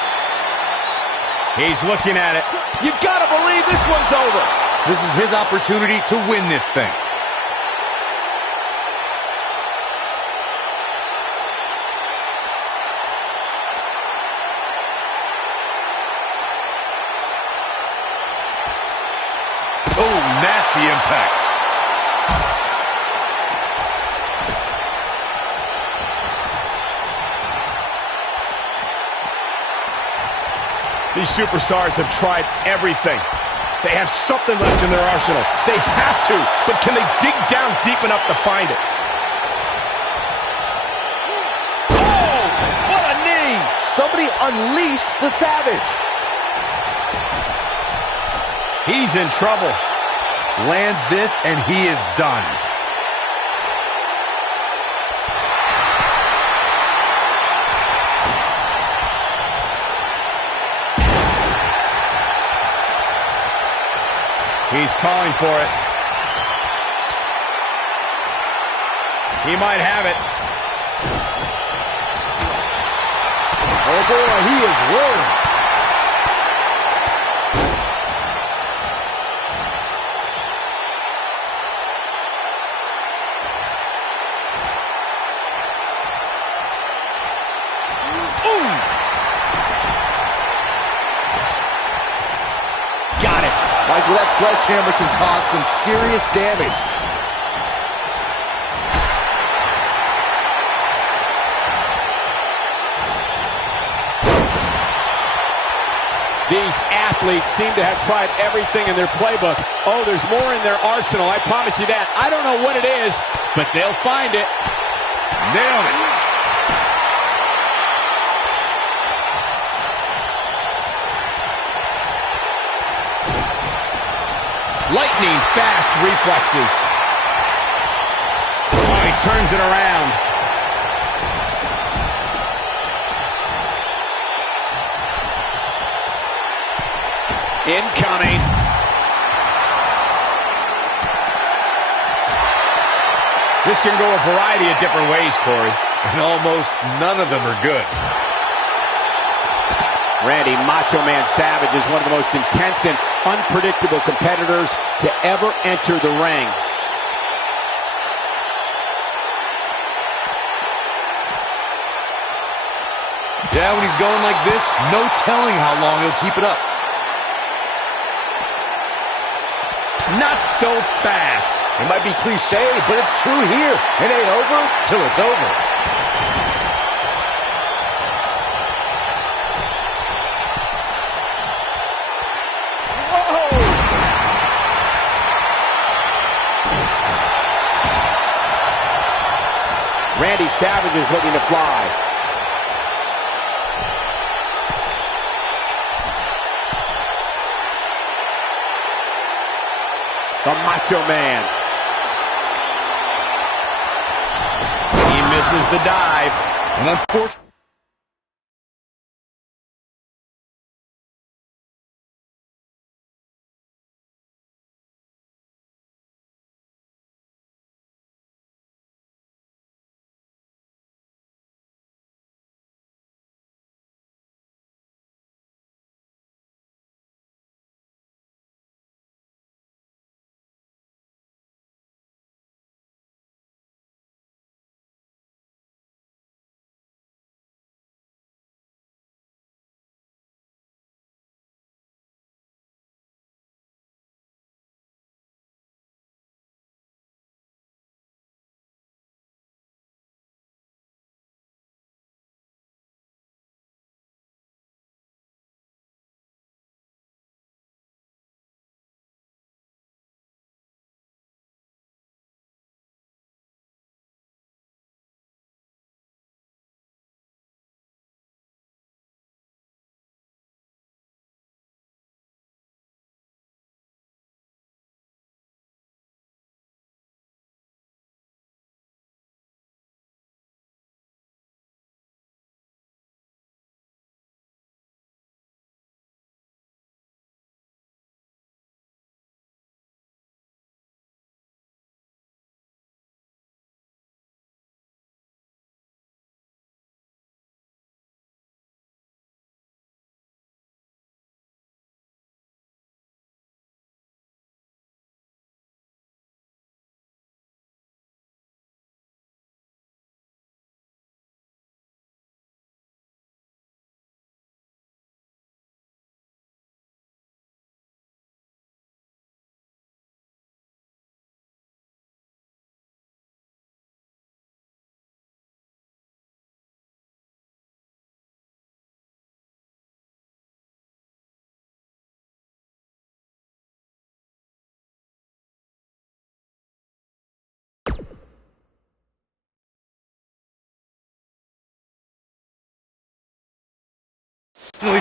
He's looking at it. You gotta believe this one's over. This is his opportunity to win this thing. Oh, nasty impact. These superstars have tried everything. They have something left in their arsenal. They have to, but can they dig down deep enough to find it? Oh, what a knee! Somebody unleashed the Savage. He's in trouble. Lands this, and he is done. He's calling for it. He might have it. Oh boy, he is rolling. Got it. Michael, that sledgehammer can cause some serious damage. These athletes seem to have tried everything in their playbook. Oh, there's more in their arsenal, I promise you that. I don't know what it is, but they'll find it. Nailed it. Lightning fast reflexes. Oh, he turns it around. Incoming. This can go a variety of different ways, Corey. And almost none of them are good. Randy Macho Man Savage is one of the most intense and unpredictable competitors to ever enter the ring. Yeah, when he's going like this, no telling how long he'll keep it up. Not so fast. It might be cliche, but it's true here. It ain't over till it's over. Randy Savage is looking to fly. The Macho Man. He misses the dive. And unfortunately,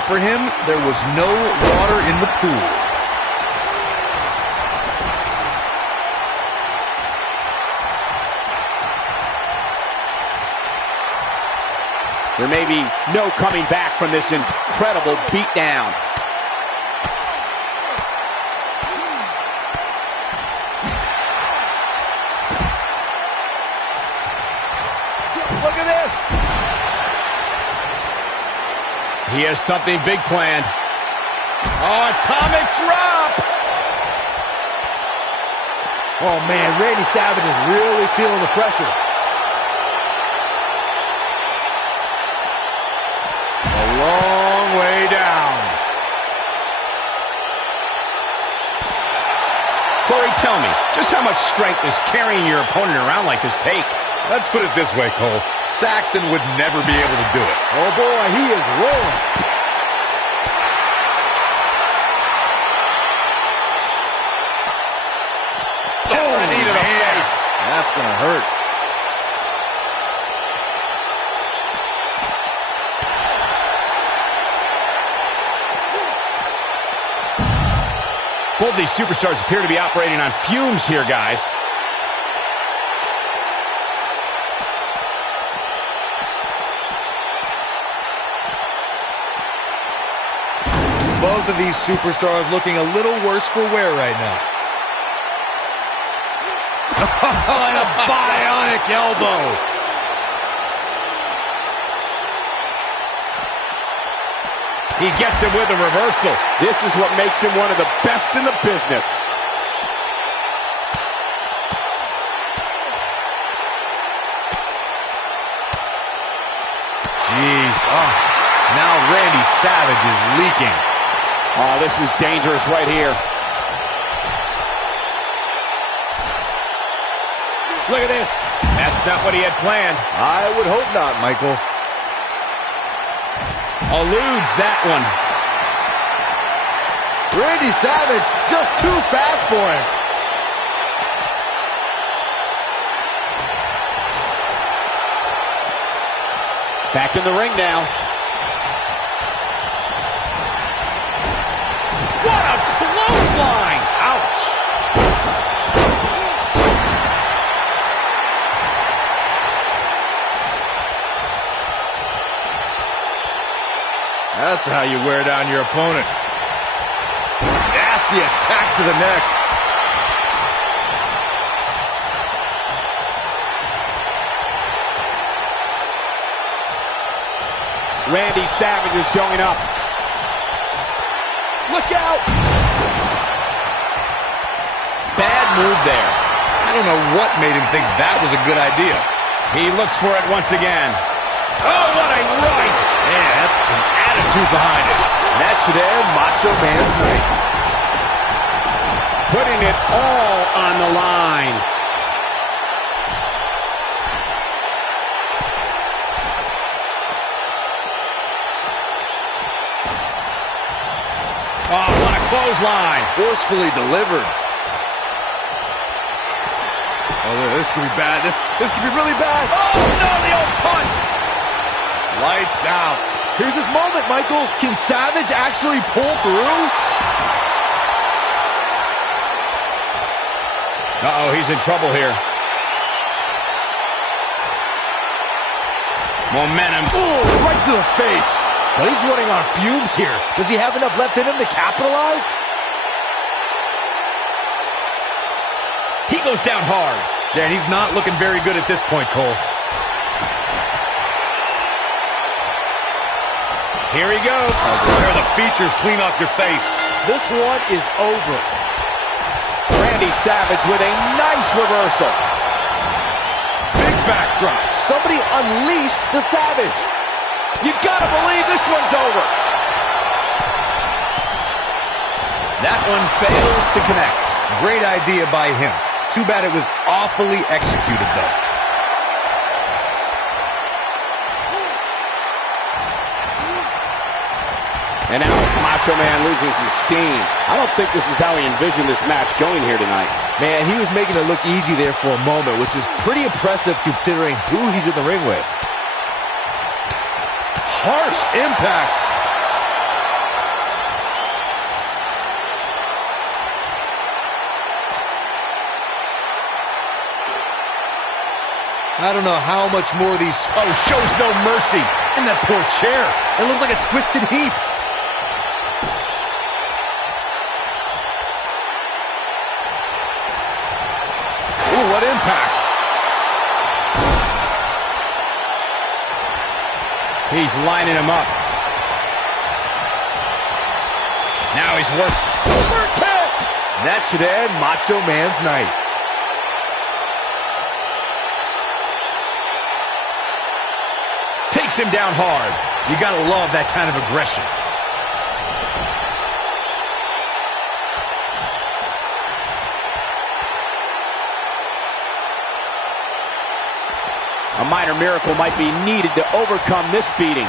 for him, there was no water in the pool. There may be no coming back from this incredible beatdown. Look at this. He has something big planned. Oh, atomic drop! Oh, man, Randy Savage is really feeling the pressure. A long way down. Corey, tell me, just how much strength does carrying your opponent around like this take? Let's put it this way, Cole. Saxton would never be able to do it. Oh, boy, he is rolling. Oh, knee to the face. That's going to hurt. Both these superstars appear to be operating on fumes here, guys. Both of these superstars looking a little worse for wear right now. And a bionic elbow. He gets it with a reversal. This is what makes him one of the best in the business. Jeez. Oh, now Randy Savage is leaking. Oh, this is dangerous right here. Look at this. That's not what he had planned. I would hope not, Michael. Eludes that one. Randy Savage just too fast for him. Back in the ring now. What a clothesline! Ouch! That's how you wear down your opponent. Nasty attack to the neck. Randy Savage is going up. Look out! Bad move there. I don't know what made him think that was a good idea. He looks for it once again. Oh, what a right! Man, that's some attitude behind it. That should end Macho Man's night. Putting it all on the line. Oh, what a clothesline. Forcefully delivered. Oh, this could be bad. This could be really bad. Oh, no, the old punch! Lights out. Here's his moment, Michael. Can Savage actually pull through? Uh-oh, he's in trouble here. Momentum. Ooh, right to the face. But he's running on fumes here. Does he have enough left in him to capitalize? He goes down hard. Yeah, and he's not looking very good at this point, Cole. Here he goes. Tear the features clean off your face. This one is over. Randy Savage with a nice reversal. Big backdrop. Somebody unleashed the Savage. You gotta believe this one's over. That one fails to connect. Great idea by him. Too bad it was awfully executed, though. And now it's Macho Man losing some steam. I don't think this is how he envisioned this match going here tonight. Man, he was making it look easy there for a moment, which is pretty impressive considering who he's in the ring with. Harsh impact. I don't know how much more these... Oh, shows no mercy. And that poor chair. It looks like a twisted heap. Ooh, what impact. He's lining him up. Now he's worked. Super kick. That should end Macho Man's night. Takes him down hard. You gotta love that kind of aggression. A minor miracle might be needed to overcome this beating.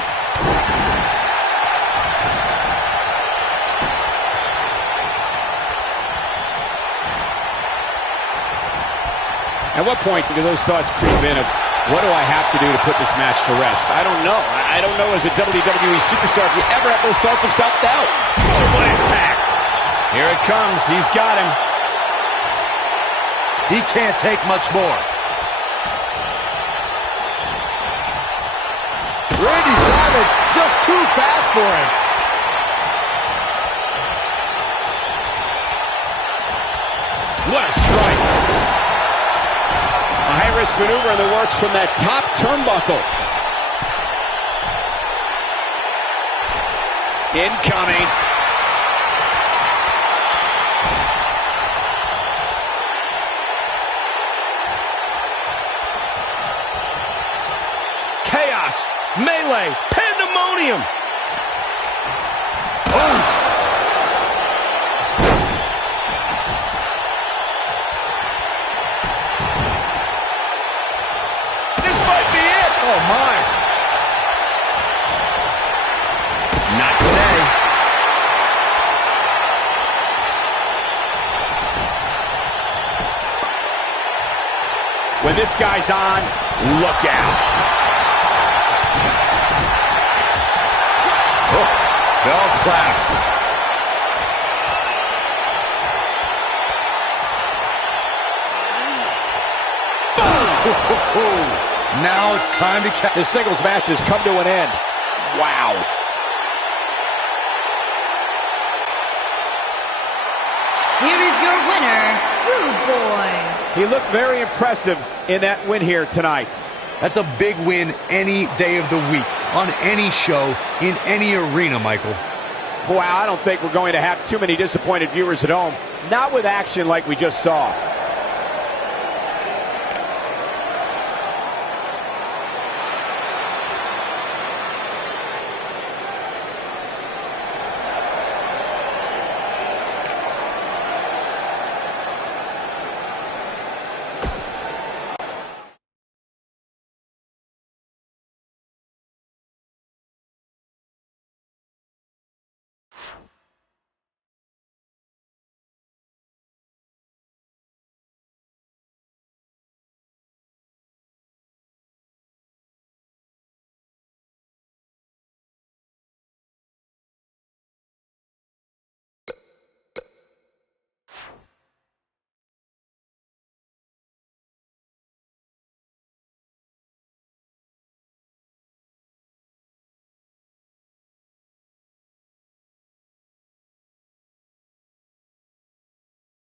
At what point do those thoughts creep in of, what do I have to do to put this match to rest? I don't know. I don't know as a WWE superstar if you ever have those thoughts of self-doubt. Oh, what impact. Here it comes. He's got him. He can't take much more. Randy Savage just too fast for him. What a strike. A high-risk maneuver in the works from that top turnbuckle. Incoming. Chaos. Melee. Pandemonium. Oh. This might be it. Oh, my. Not today. When this guy's on, look out. Bell clap. Now it's time to catch. This singles match has come to an end. Wow. Here is your winner, Rude Boy. He looked very impressive in that win here tonight. That's a big win any day of the week, on any show, in any arena, Michael. Wow, I don't think we're going to have too many disappointed viewers at home. Not with action like we just saw.